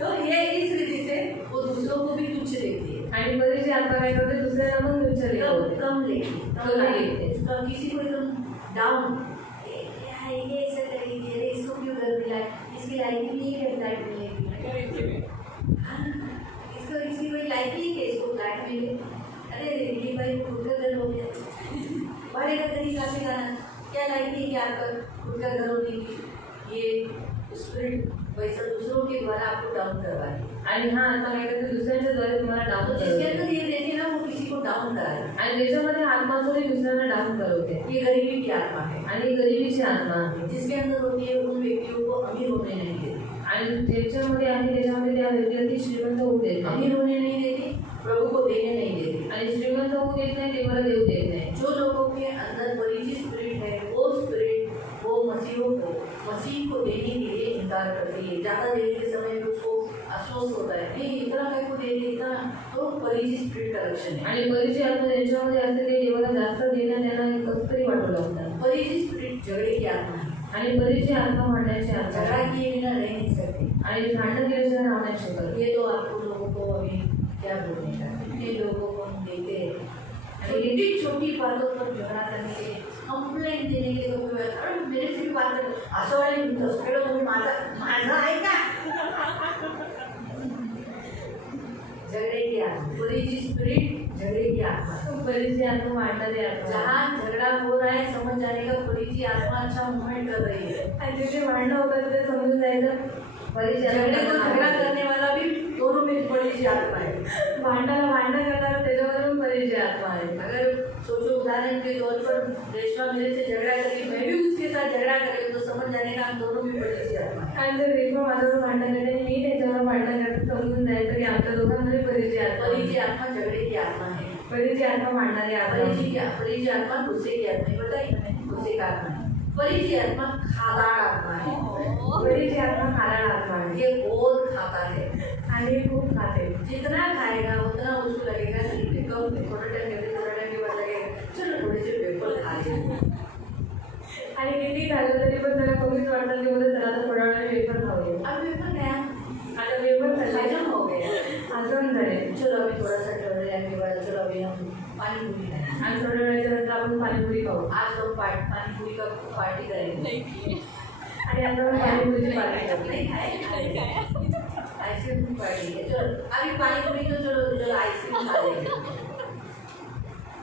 तो ये इस रीति से वो दूसरों को भी तुच्छ देखती है आणि परिचय आत्मा काय करते दुसऱ्याला पण तुच्छ लेखवते कम लेती कम लेती. उसका किसी को एकदम डाउन ये ऐसा करेगी अरे इसको क्यों कर दिया इसकी लाइफ नहीं है फ्लैट मिलेगी इसको इसकी कोई लाइफ नहीं है इसको फ्लैट मिले अरे ये भाई खुद का घर हो गया बड़े का तरीका से गाना क्या लाइफ नहीं है आपका खुद का घर होने की ये स्पिरिट वैसा दूसरों के द्वारा आपको डाउन करवा है आणि हा आत्मा काय करते दुसऱ्यांच्या द्वारे तुम्हाला तो डाऊन जिसके करते अंदर ये रहती है ना वो किसी को डाउन करा है आणि त्याच्यामध्ये आत्मा असतो ते दुसऱ्यांना डाऊन करवते ये गरीबी की आत्मा है आणि गरिबीची आत्मा आहे जिसके अंदर होती है उन व्यक्तियों को अमीर होने नहीं देती आणि ज्याच्यामध्ये आहे त्याच्यामध्ये त्या व्यक्तीला ती श्रीमंत होऊ देत नाही अमीर होने नहीं देती प्रभु को देने नहीं देती आणि श्रीमंत होऊ देत नाही देवाला देऊ देत नाही जो लोगों के अंदर परिचित स्पिरिट है वो स्पिरिट वो मसीह को देने के लिए इंकार करती है ज़्यादा देने के समय में उसको अफसोस होता है नहीं इतना काय को दे दे इतना तो परिचित स्पिरिट का लक्षण है आणि परिचय आत्मा ज्यांच्यामध्ये असते ते देवाला जास्त देणं त्यांना कसं तरी वाटू लागतं परिचित स्पिरिट झगड़े की आत्मा है आणि परिचय आत्मा म्हणण्याची आत्मा झगड़ा आहे. किए बिना रह नहीं सकते आणि भांडण केल्याशिवाय राहू नाही शकत ये तो आपको लोगों को अभी क्या बोलने का कितने लोगों को हम देते हैं छोटी छोटी बातों पर झगड़ा करने के लिए कंप्लेंट देने के लिए कोई अरे मेरे से भी बात कर असं वाले सगळं तुम्ही माझं आहे का झगड़े की आत्मा परिची स्पिरिट झगड़े की आत्मा परिचय आत्मा वाढणारी आत्मा जहाँ झगड़ा हो रहा है समझ जाने का परिची आत्मा अच्छा मूवमेंट कर रही है आणि जिथे भांडणं होतात ते समजून जायचं परिचय झगड़े को आत्मा झगड़ा करने वाला भी दोनों में परिची आत्मा है भांडणाला भांडण करणार त्याच्यावर पण परिचय आत्मा आहे. अगर सोचो उदाहरण के तौर पर रेशमा मेरे से झगड़ा करके मैं भी उसके साथ झगड़ा करें तो समझ जाने का हम दोनों भी परिचय आत्मा है आणि जर रेशमा माझ्यावर भांडण करते आणि मी त्याच्यावर भांडण करते समजून जायचं की आमच्या दोघांमध्ये परिचय आत्मा आहे. परिचय आत्मा झगड़े की आत्मा है परिचय आत्मा भांडणारी आत्मा आहे. परिचय आत्मा गुस्से की आत्मा है बताइए मैंने गुस्से का आत्मा है परिचय आत्मा खादाड़ आत्मा है परिचय आत्मा खाराळ आत्मा आहे. ये बहुत खाता है आणि खूप खाते जितना खाएगा उतना उसको लगेगा कि कम थोड़ा टाइम के बाद लगेगा चलो थोड़े से पेपर खा लेंगे आणि किती खाल्लं तरी पण त्याला कमीच वाटतं की उद्या चला तर थोडा वेळ पेपर खाऊया. अब पेपर गया आता पेपर खायचं हजम हो गया आसन झाले चलो अभी थोड़ा सा ठहर जाने के बाद चलो अभी हम पानी पूरी खाएंगे आणि थोड्या वेळाच्या नंतर आपण पाणीपुरी खाऊ आज हम पानी पूरी का पार्टी करेंगे आणि आपण पाणीपुरीची पार्टी करू. नहीं खाए आइसक्रीम की पार्टी है चलो अभी पानी पूरी तो चलो चलो आइसक्रीम खा लेंगे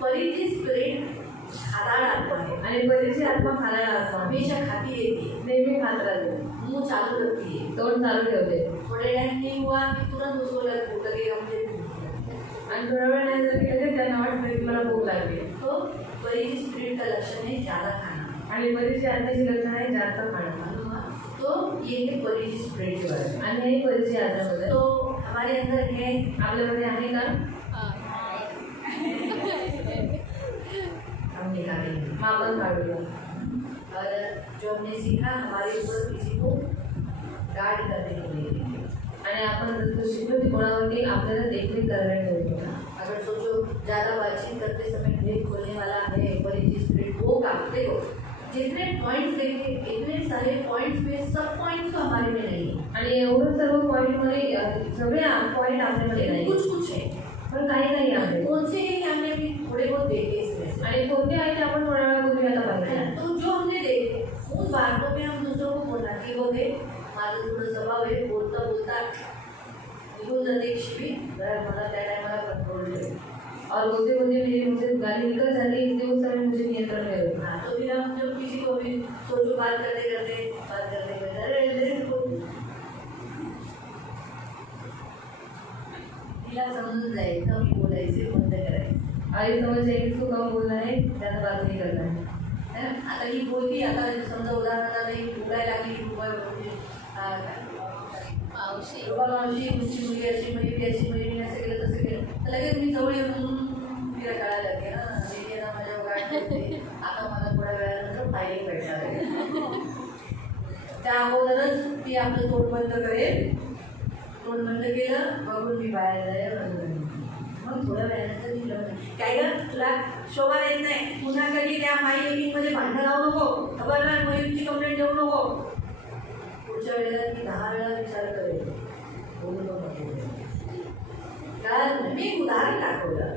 परिचित स्पिरिट खादाड़ आत्मा है आणि परिचय आत्मा खाराळ आत्मा आहे. हमेशा खाती रहती है नेहमी खात राहते मुंह चालू रखती है तोंड चालू ठेवते थोड़े टाइम नहीं हुआ कि तुरंत उसको लगेगा मुझे भूख लगी। आणि थोडा वेळ नाही झाली की लगेच त्यांना वाटतं की मला भूक लागली. तो परिचित स्पिरिट का लक्षण है ज़्यादा खाना आणि परिचय आत्म्याची लक्षण आहे जास्त खाणं. मालूम हुआ? तो ये है परिचित स्पिरिट के बारे में आणि हे परिचय आत्म्याबद्दल तो हमारे अंदर है आपल्यामध्ये आहे का हम निकालेंगे मग आपण काढूया. और जो हमने सीखा हमारे ऊपर किसी को गार्ड करने के लिए नहीं है। आणि आपण जसं शिकलो की कोणावरती आपल्याला देखरेख करायला ठेवतो. अगर सोचो ज़्यादा बातचीत करते समय ब्रेक खोलने वाला है बड़ी चीज ब्रेक वो काम देखो जितने पॉइंट्स देखे इतने सारे पॉइंट्स में सब पॉइंट्स तो हमारे में नहीं है आणि एवढं सर्व पॉईंटमध्ये सगळे पॉईंट आपल्यामध्ये नाही, कुछ कुछ है पण काही काही आहे. कौन से हैं कि हमने अभी थोड़े बहुत देखे इसमें से आणि कोणते आहे ते आपण थोड्या वेळापूर्वी आता है पाहिजे. ना? तो जो हमने देखे उन बातों में हम दूसरों को बोलना कि वो दे माझं थोडं स्वभाव आहे बोलता बोलता निघून जाते एक शिवी जरा मला त्या टायमाला कंट्रोल ठेव. और बोलते बोलते मेरी मुझसे गाली निकल जाती है, इसलिए उस समय मुझे नियंत्रण में रखना. हाँ, तो फिर हम जब किसी को भी सोचो बात करते अरे तिला समजून जाईल कमी बोलायचे बंद करायचे. आई समझ जाएगी इसको कम बोलना है, ज़्यादा बात नहीं करना है. है ना? आता ही बोलती आता समजा उदाहरणार्थ ही बोलायला लागली मावशी मावशी तुमची मुलगी अशी मुलगी अशी मुलगी असं केलं तसं केलं तर लगेच मी जवळ येऊन तिला कळायला लागते ना हे ना माझ्या गाठ होते. आता मला थोड्या वेळानंतर फायरिंग भेटणार आहे. त्या अगोदरच ती आपलं तोंड बंद करेल. तोंड बंद केलं बघून मी बाहेर जाईल मग थोड्या वेळानंतर मी काय ग तुला शोभा येत नाही पुन्हा कधी त्या माई मीटिंगमध्ये भांडण लावू नको खबर नाही मयूरची कंप्लेंट देऊ नको. पुढच्या वेळेला ती 10 वेळा विचार करेल बोलू नको. मी एक उदाहरण दाखवलं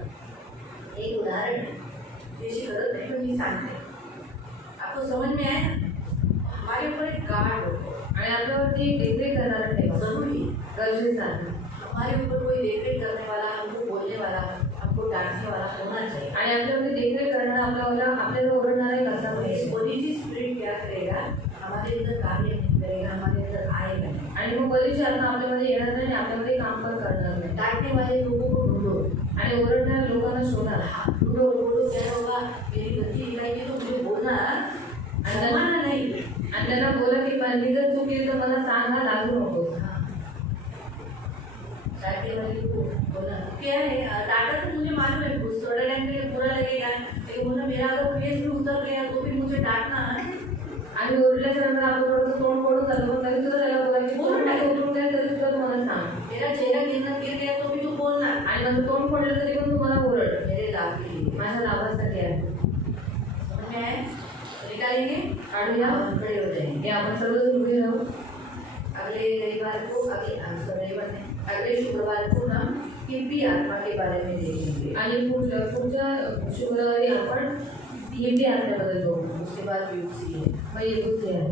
एक उदाहरण जैसी गलत नहीं तो नहीं सांगते आपको समझ में आया हमारे ऊपर एक गार्ड हो आणि आपल्यावरती एक देखरेख करणारा ठेवा जरूरी गरजेचं आहे. हमारे ऊपर कोई देखरेख करने वाला हमको बोलने वाला हमको डांटने वाला होना चाहिए. आणि आपल्यावरती देखरेख करणारा आपल्याला ओरडणारा एक असा पाहिजे. बलीची स्पिरिट क्या करेगा हमारे अंदर कार्य नहीं करेगा हमारे अंदर आएगा नहीं. आणि मग बरीचशी आत्मा आपल्यामध्ये येणार नाही आणि आपल्यामध्ये काम पण करणार नाही. डांटने वाले लोगों को ढूंढो आणि ओरडणाऱ्या लोकांना शोधा. ढूंढो ढूंढो क्या होगा मेरी गलती दिखाई तो मुझे बोलना शर्माना नहीं. आणि त्यांना बोला की मी जर चूक केली तर मला सांगा लागू नकोस. डांटने वाले को बोलना क्या है डांटा तो मुझे मालूम है थोड़ा टाइम के लिए बुरा लगेगा लेकिन बोलना मेरा अगर फेस भी उतर गया तो भी मुझे डांटना है. आणि ओरडल्याच्या नंतर आपण थोडंसं तोंड पडून झालं पण तरी सुद्धा त्याला बोला की बोलून उतरून द्या तरी सुद्धा तुम्हाला सांग. मेरा चेहरा गिर गया तो भी तू बोलना आणि माझं तोंड पडलं तरी पण तुम्हाला ओरड. मेरे लाभ के लिए माझ्या लाभासाठी आहे. समझ में आया निकालेंगे काढूया खड़े हो जाएंगे. हे आपण सर्वजण उभे राहू. अगले रविवार को रविवार नहीं अगले शुक्रवार को हम हिप्पी आत्मा के बारे में देखेंगे. आणि पुढच्या शुक्रवारी आपण हिंदी आत्म्याबद्दल बघू. उसके बाद यूसी है मग येतोच आहे.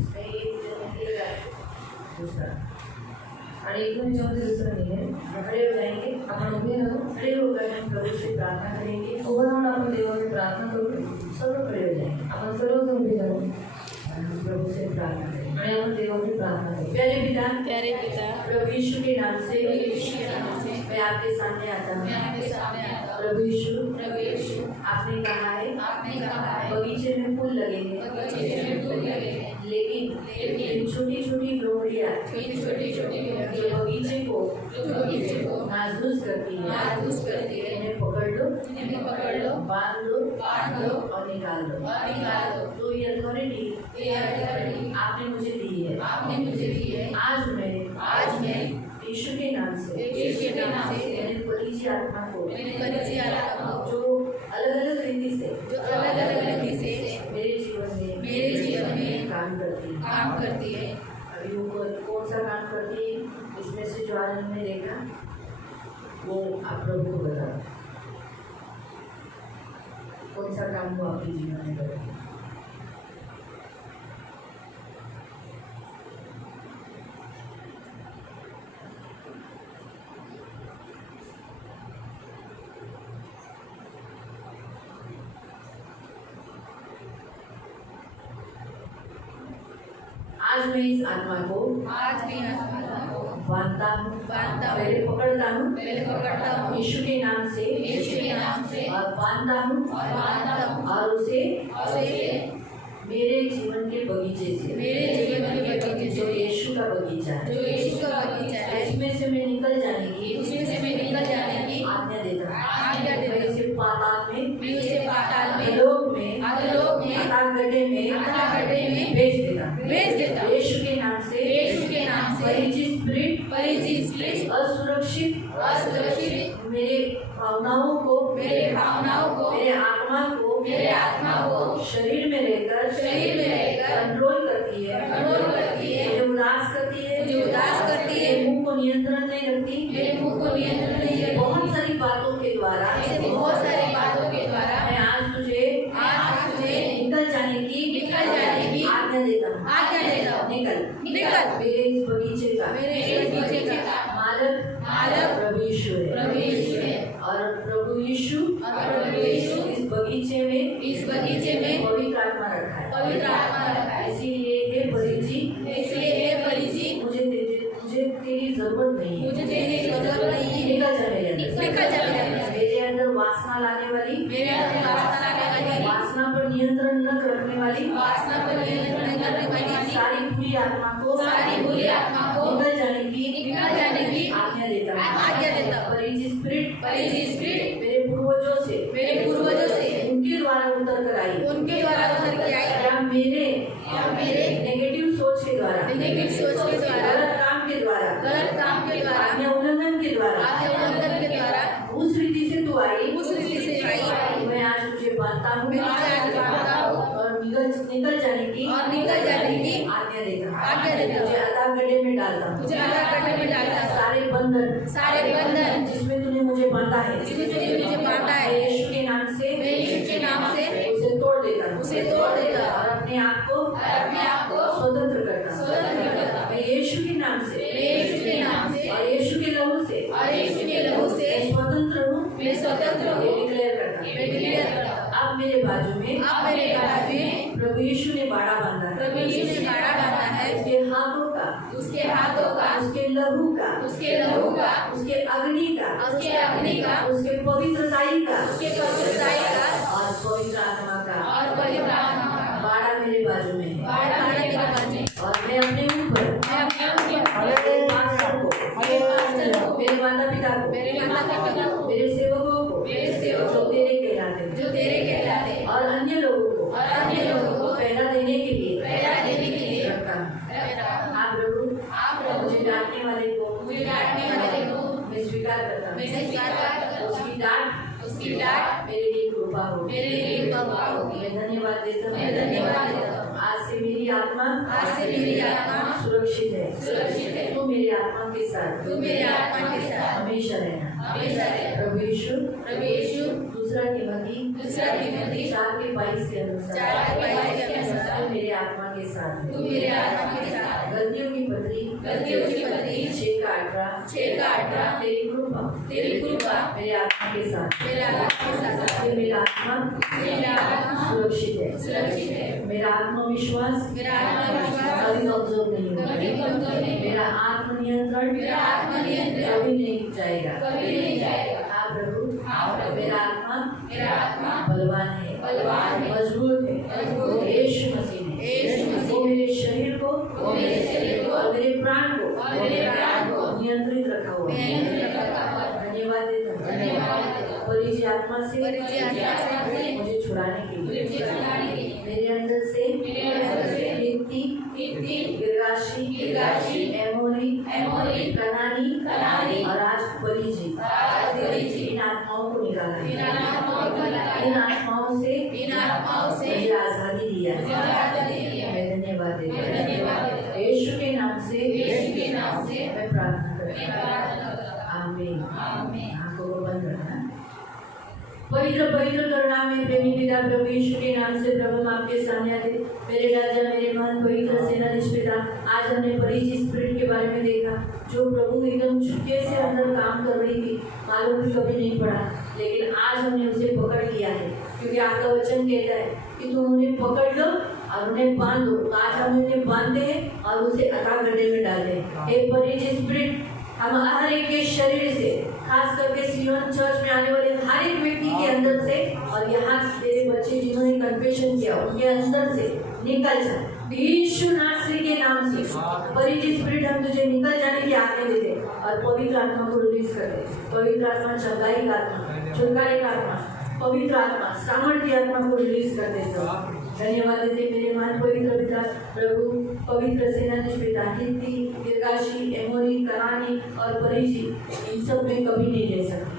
इसमें एक जो निकलेगा दूसरा आणि एकूण याच्यामध्ये दुसरं नाही आहे. खड़े हो जाएंगे. आपण उभे राहू. खड़े होकर हम प्रभु से प्रार्थना करेंगे. उभं राहून आपण देवाची प्रार्थना करू. सब खड़े हो जाएंगे आपण सर्वजण उभे राहू और हम प्रभु से प्रार्थना करेंगे. आणि आपण देवाची प्रार्थना करू. प्यारे पिता प्यारे पिता प्रभु यीशु के नाम से यीशु के नाम से मैं आपके सामने आता मैं हूँ. आपके सामने आता हूँ. प्रभु यीशु प्रभु यीशु आपने कहा है आपने कहा है बगीचे में फूल लगेंगे बगीचे में फूल लगेंगे लेकिन छोटी छोटी लोमड़ियाँ छोटी छोटी जो बगीचे को बगीचे को नाजुक करती है नाजुक करती है. इन्हें पकड़ लो इन्हें पकड़ लो बांध लो बांध लो और निकाल दो. और निकाल दो. तो ये अथॉरिटी ये अथॉरिटी आपने मुझे दी है. आपने मुझे दी है. आज मैं यीशु के नाम से यीशु के नाम से मैंने बलीची आत्मा को मैंने बलीची आत्मा को जो अलग अलग रीति से जो अलग अलग रीति से मेरे जीवन में काम करती है. अभी वो कौन सा काम करती है इसमें से जो आज हमने देखा वो आप प्रभु को बताओ कौन सा काम वो आपके जीवन में करती है. आज मैं इस आत्मा को आज मैं आत्मा को बांधता हूँ बांधता हूँ. पहले पकड़ता हूँ पहले पकड़ता हूँ यीशु के नाम से यीशु के नाम से और बांधता हूँ और बांधता हूँ. और उसे उसे मेरे जीवन के बगीचे से मेरे जीवन के बगीचे जो से यीशु का बगीचा है जो यीशु का बगीचा है उसमें से मैं निकल जाने की उसमें से मैं निकल जाने की आज्ञा देता हूँ. आज्ञा देता हूँ. मैं इसे पाताल में मैं उसे पाताल में अधोलोक में अधोलोक में अथाह गड्ढे में भेज देता। यीशु के नाम से परिचित स्पिरिट असुरक्षित मेरे भावनाओं को मेरे आत्मा को शरीर में रहकर कंट्रोल करती है, मुझे उदास करती है, मेरे मुंह को नियंत्रण नहीं रखती, बहुत सारी बातों के द्वारा मैं आज तुझे निकल जाने की आज्ञा देता हूँ। निकल मेरे इस बगीचे का मालक प्रभु यीशु है और प्रभु यीशु इस बगीचे में पवित्र आत्मा रखा है। इसीलिए हे परिजी मुझे तेरी जरूरत नहीं है। निकल जा मेरे अंदर वासना लाने वाली वासना पर नियंत्रण न रखने वाली सारी बुरी आत्मा को निकल जाने की आज्ञा देता हूँ। परिचित स्पिरिट मेरे पूर्वजों से उनके द्वारा उतर कर आई या मेरे नेगेटिव सोच के द्वारा गलत काम के द्वारा आज्ञा उल्लंघन के द्वारा उस रीति से तू आई मैं आज तुझे बांधता हूँ और निकल जाने की आज्ञा देता हूँ। तुझे अथाह गड्ढे में डालता हूँ। सारे बंधन जिसमें तूने मुझे बांधा है यीशु के नाम से उसे तोड़ देता और अपने आप को स्वतंत्र करता। मैं यीशु के नाम से और यीशु के लहू से स्वतंत्र हूँ डिक्लेयर करता। अब मेरे बाजू में प्रभु यीशु ने बाड़ा बांधा है। उसके हाथों का उसके लहू का उसके अग्नि का उसके पवित्रताई का और पवित्र आत्मा का बाड़ा मेरे बाजू में है। और मैं अपने ऊपर मेरे पास्टर को मेरे माता पिता को मेरे सेवकों को जो तेरे कहलाते और अन्य लोगों को पहला देने के लिए रखता हूँ। आप मुझे डांटने वाले को मैं स्वीकार करता हूँ। उसकी डांट मेरे लिए कृपा होगी। मैं धन्यवाद देता हूँ। आज से मेरी आत्मा सुरक्षित है। तू मेरी आत्मा के साथ हमेशा रहना। प्रभु यीशु दूसरा टिमोथी 4:22 के अनुसार तू मेरे आत्मा के साथ गलतियों की पत्री 6:18 तेरी कृपा मेरे आत्मा के साथ मेरा आत्मा सुरक्षित है। मेरा आत्मविश्वास कभी कमजोर नहीं होगा। मेरा आत्मनियंत्रण कभी नहीं जाएगा। हाँ प्रभु मेरा आत्मा बलवान है, मजबूत है। यीशु मसीह ने वो मेरे शरीर को और मेरे प्राण को नियंत्रित रखा हुआ है। धन्यवाद देता हूँ परिजी आत्मा से मुझे छुड़ाने के लिए। मेरे अंदर से हित्ती, गिर्गाशी, एमोरी, कनानी और आज परिजी इन आत्माओं को निकाला है। इन आत्माओं से मुझे आजादी दिया है। मैं धन्यवाद देता हूँ। यीशु के नाम से मैं प्रार्थना करता हूँ। आमीन। आंखों को बंद रखना। पवित्र करुणा में प्रेमी पिता प्रभु यीशु के नाम से प्रभु हम आपके सामने आते। मेरे राजा मेरे मन पवित्र सेनाधीश पिता, आज हमने परिचित स्पिरिट के बारे में देखा जो प्रभु एकदम चुपके से अंदर काम कर रही थी, मालूम भी कभी नहीं पड़ा, लेकिन आज हमने उसे पकड़ लिया है क्योंकि आपका वचन कहता है कि तुम उन्हें पकड़ लो और उन्हें बांध दो। आज हम उन्हें बांधते हैं और उसे अथाह गड्ढे में डालते हैं। एक परिचित स्पिरिट हम हर एक के शरीर से, खास करके सियोन चर्च में आने वाले हर एक व्यक्ति के अंदर से और यहाँ तेरे बच्चे जिन्होंने कन्फेशन किया उनके अंदर से निकल जाए यीशु नासरी के नाम से। परिचित स्पिरिट हम तुझे निकल जाने की आज्ञा देते और पवित्र आत्मा को रिलीज करते। पवित्र आत्मा, चंगाई का आत्मा, छुटकारे का आत्मा, पवित्र आत्मा, सामर्थ्य आत्मा को रिलीज कर देते हो। धन्यवाद देते मेरे मान पवित्र पिता प्रभु, पवित्र सेनाधीश पिता, हित्ती, गिर्गाशी, एमोरी, कनानी और परिजी, इन सब में कभी नहीं ले सकते,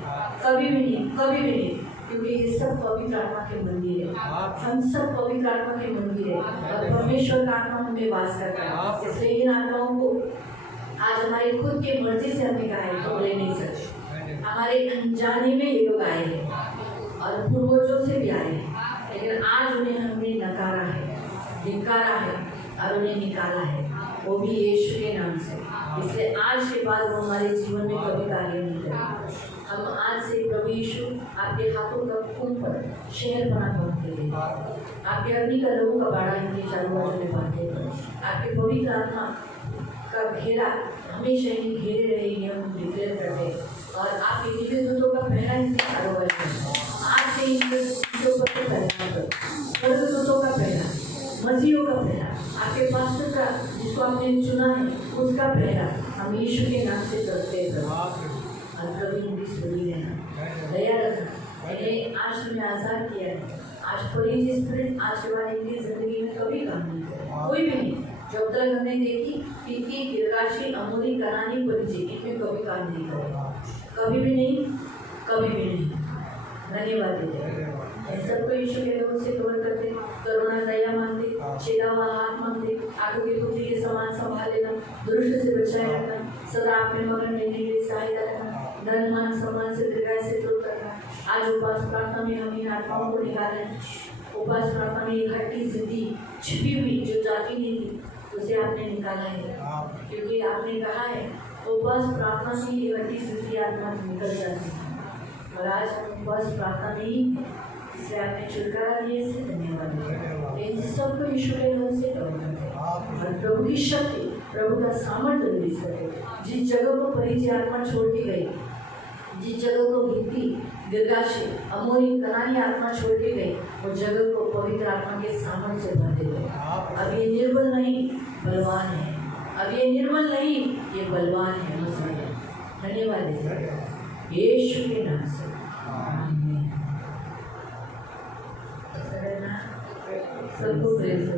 कभी भी नहीं, कभी भी नहीं, क्योंकि ये सब पवित्र आत्मा के मंदिर है। हम सब पवित्र आत्मा के मंदिर है और परमेश्वर का आत्मा हमें वास करता है। इसलिए इन आत्माओं को आज हमारे खुद के मर्जी से हमें कहा है तो ले नहीं सकते। हमारे अनजाने में ये लोग आए हैं और पूर्वजों से भी आए हैं, लेकिन आज उन्हें हमने नकारा है, धिक्कारा है और उन्हें निकाला है, वो भी यीशु के नाम से। इसलिए आज के बाद वो हमारे जीवन में कभी कार्य नहीं करेगा। हम आज से प्रभु यीशु आपके हाथों का खून पर शहर बना पहुँचते हैं, आपके अग्नि का लहू का बाड़ा इनके चारों बाजू में बांधते हैं, आपके पवित्र आत्मा का घेरा हमेशा ही घेरे रहेगी, हम डिक्लेयर करते हैं। और आपके दिव्य दूतों का पहरा इनके चारों बाजू में, आज से इनके दूतों का पहरा करो, स्वर्गदूतों का पहरा, मसीहों का पहरा, आपके पास्टर का जिसको आपने चुना है उसका पहरा हम यीशु के नाम से करते हैं। और प्रभु इनकी सुनी लेना, दया रखना, इन्हें आज तुम्हें आज़ाद किया है। आज परिज स्पिरिट आज के बाद इनकी जिंदगी में कभी काम नहीं करेगा, कोई भी नहीं। जब तक हमने देखी पीती, गिरगाशी, अमोरी, कनानी, परिजी, इनमें कभी काम नहीं करेगा, कभी भी नहीं, कभी भी नहीं। धन्यवाद देते हैं सबको यीशु के नाम से कवर करते, करुणा दया मांगते, छेदा हुआ हाथ मांगते, आंखों की पुत्री के समान संभाल लेना, दुष्ट से बचाए रखना, सदा अपने मगन लेने के लिए सहायता रखना, धन मान सम्मान से दीर्घायु से दूर करना। आज उपवास प्रार्थना में हम इन आत्माओं को निकालें। उपवास प्रार्थना में एक हट्टी जिद्दी छिपी हुई जो जाती नहीं थी उसे आपने निकाला है, क्योंकि आपने कहा है उपवास प्रार्थना से ये हट्टी जिद्दी आत्मा निकल जाती है। और आज हम उपवास प्रार्थना में ही इसलिए आपने छुटकारा दिए, इससे धन्यवाद। इन सबको यीशु के नाम से कवर करते और प्रभु की शक्ति, प्रभु का सामर्थ्य रिलीज करते। जिस जगह को परिचय आत्मा छोड़ के गई, जिस जगह को हित्ती, गिर्गाशी, अमोरी, कनानी आत्मा छोड़ के गई, वो जगह को पवित्र आत्मा के सामर्थ्य से भर देते। अब ये निर्बल नहीं, बलवान है। अब ये निर्बल नहीं, ये बलवान है। धन्यवाद देते यीशु के नाम से, आमीन। सबको प्रेज़ हो।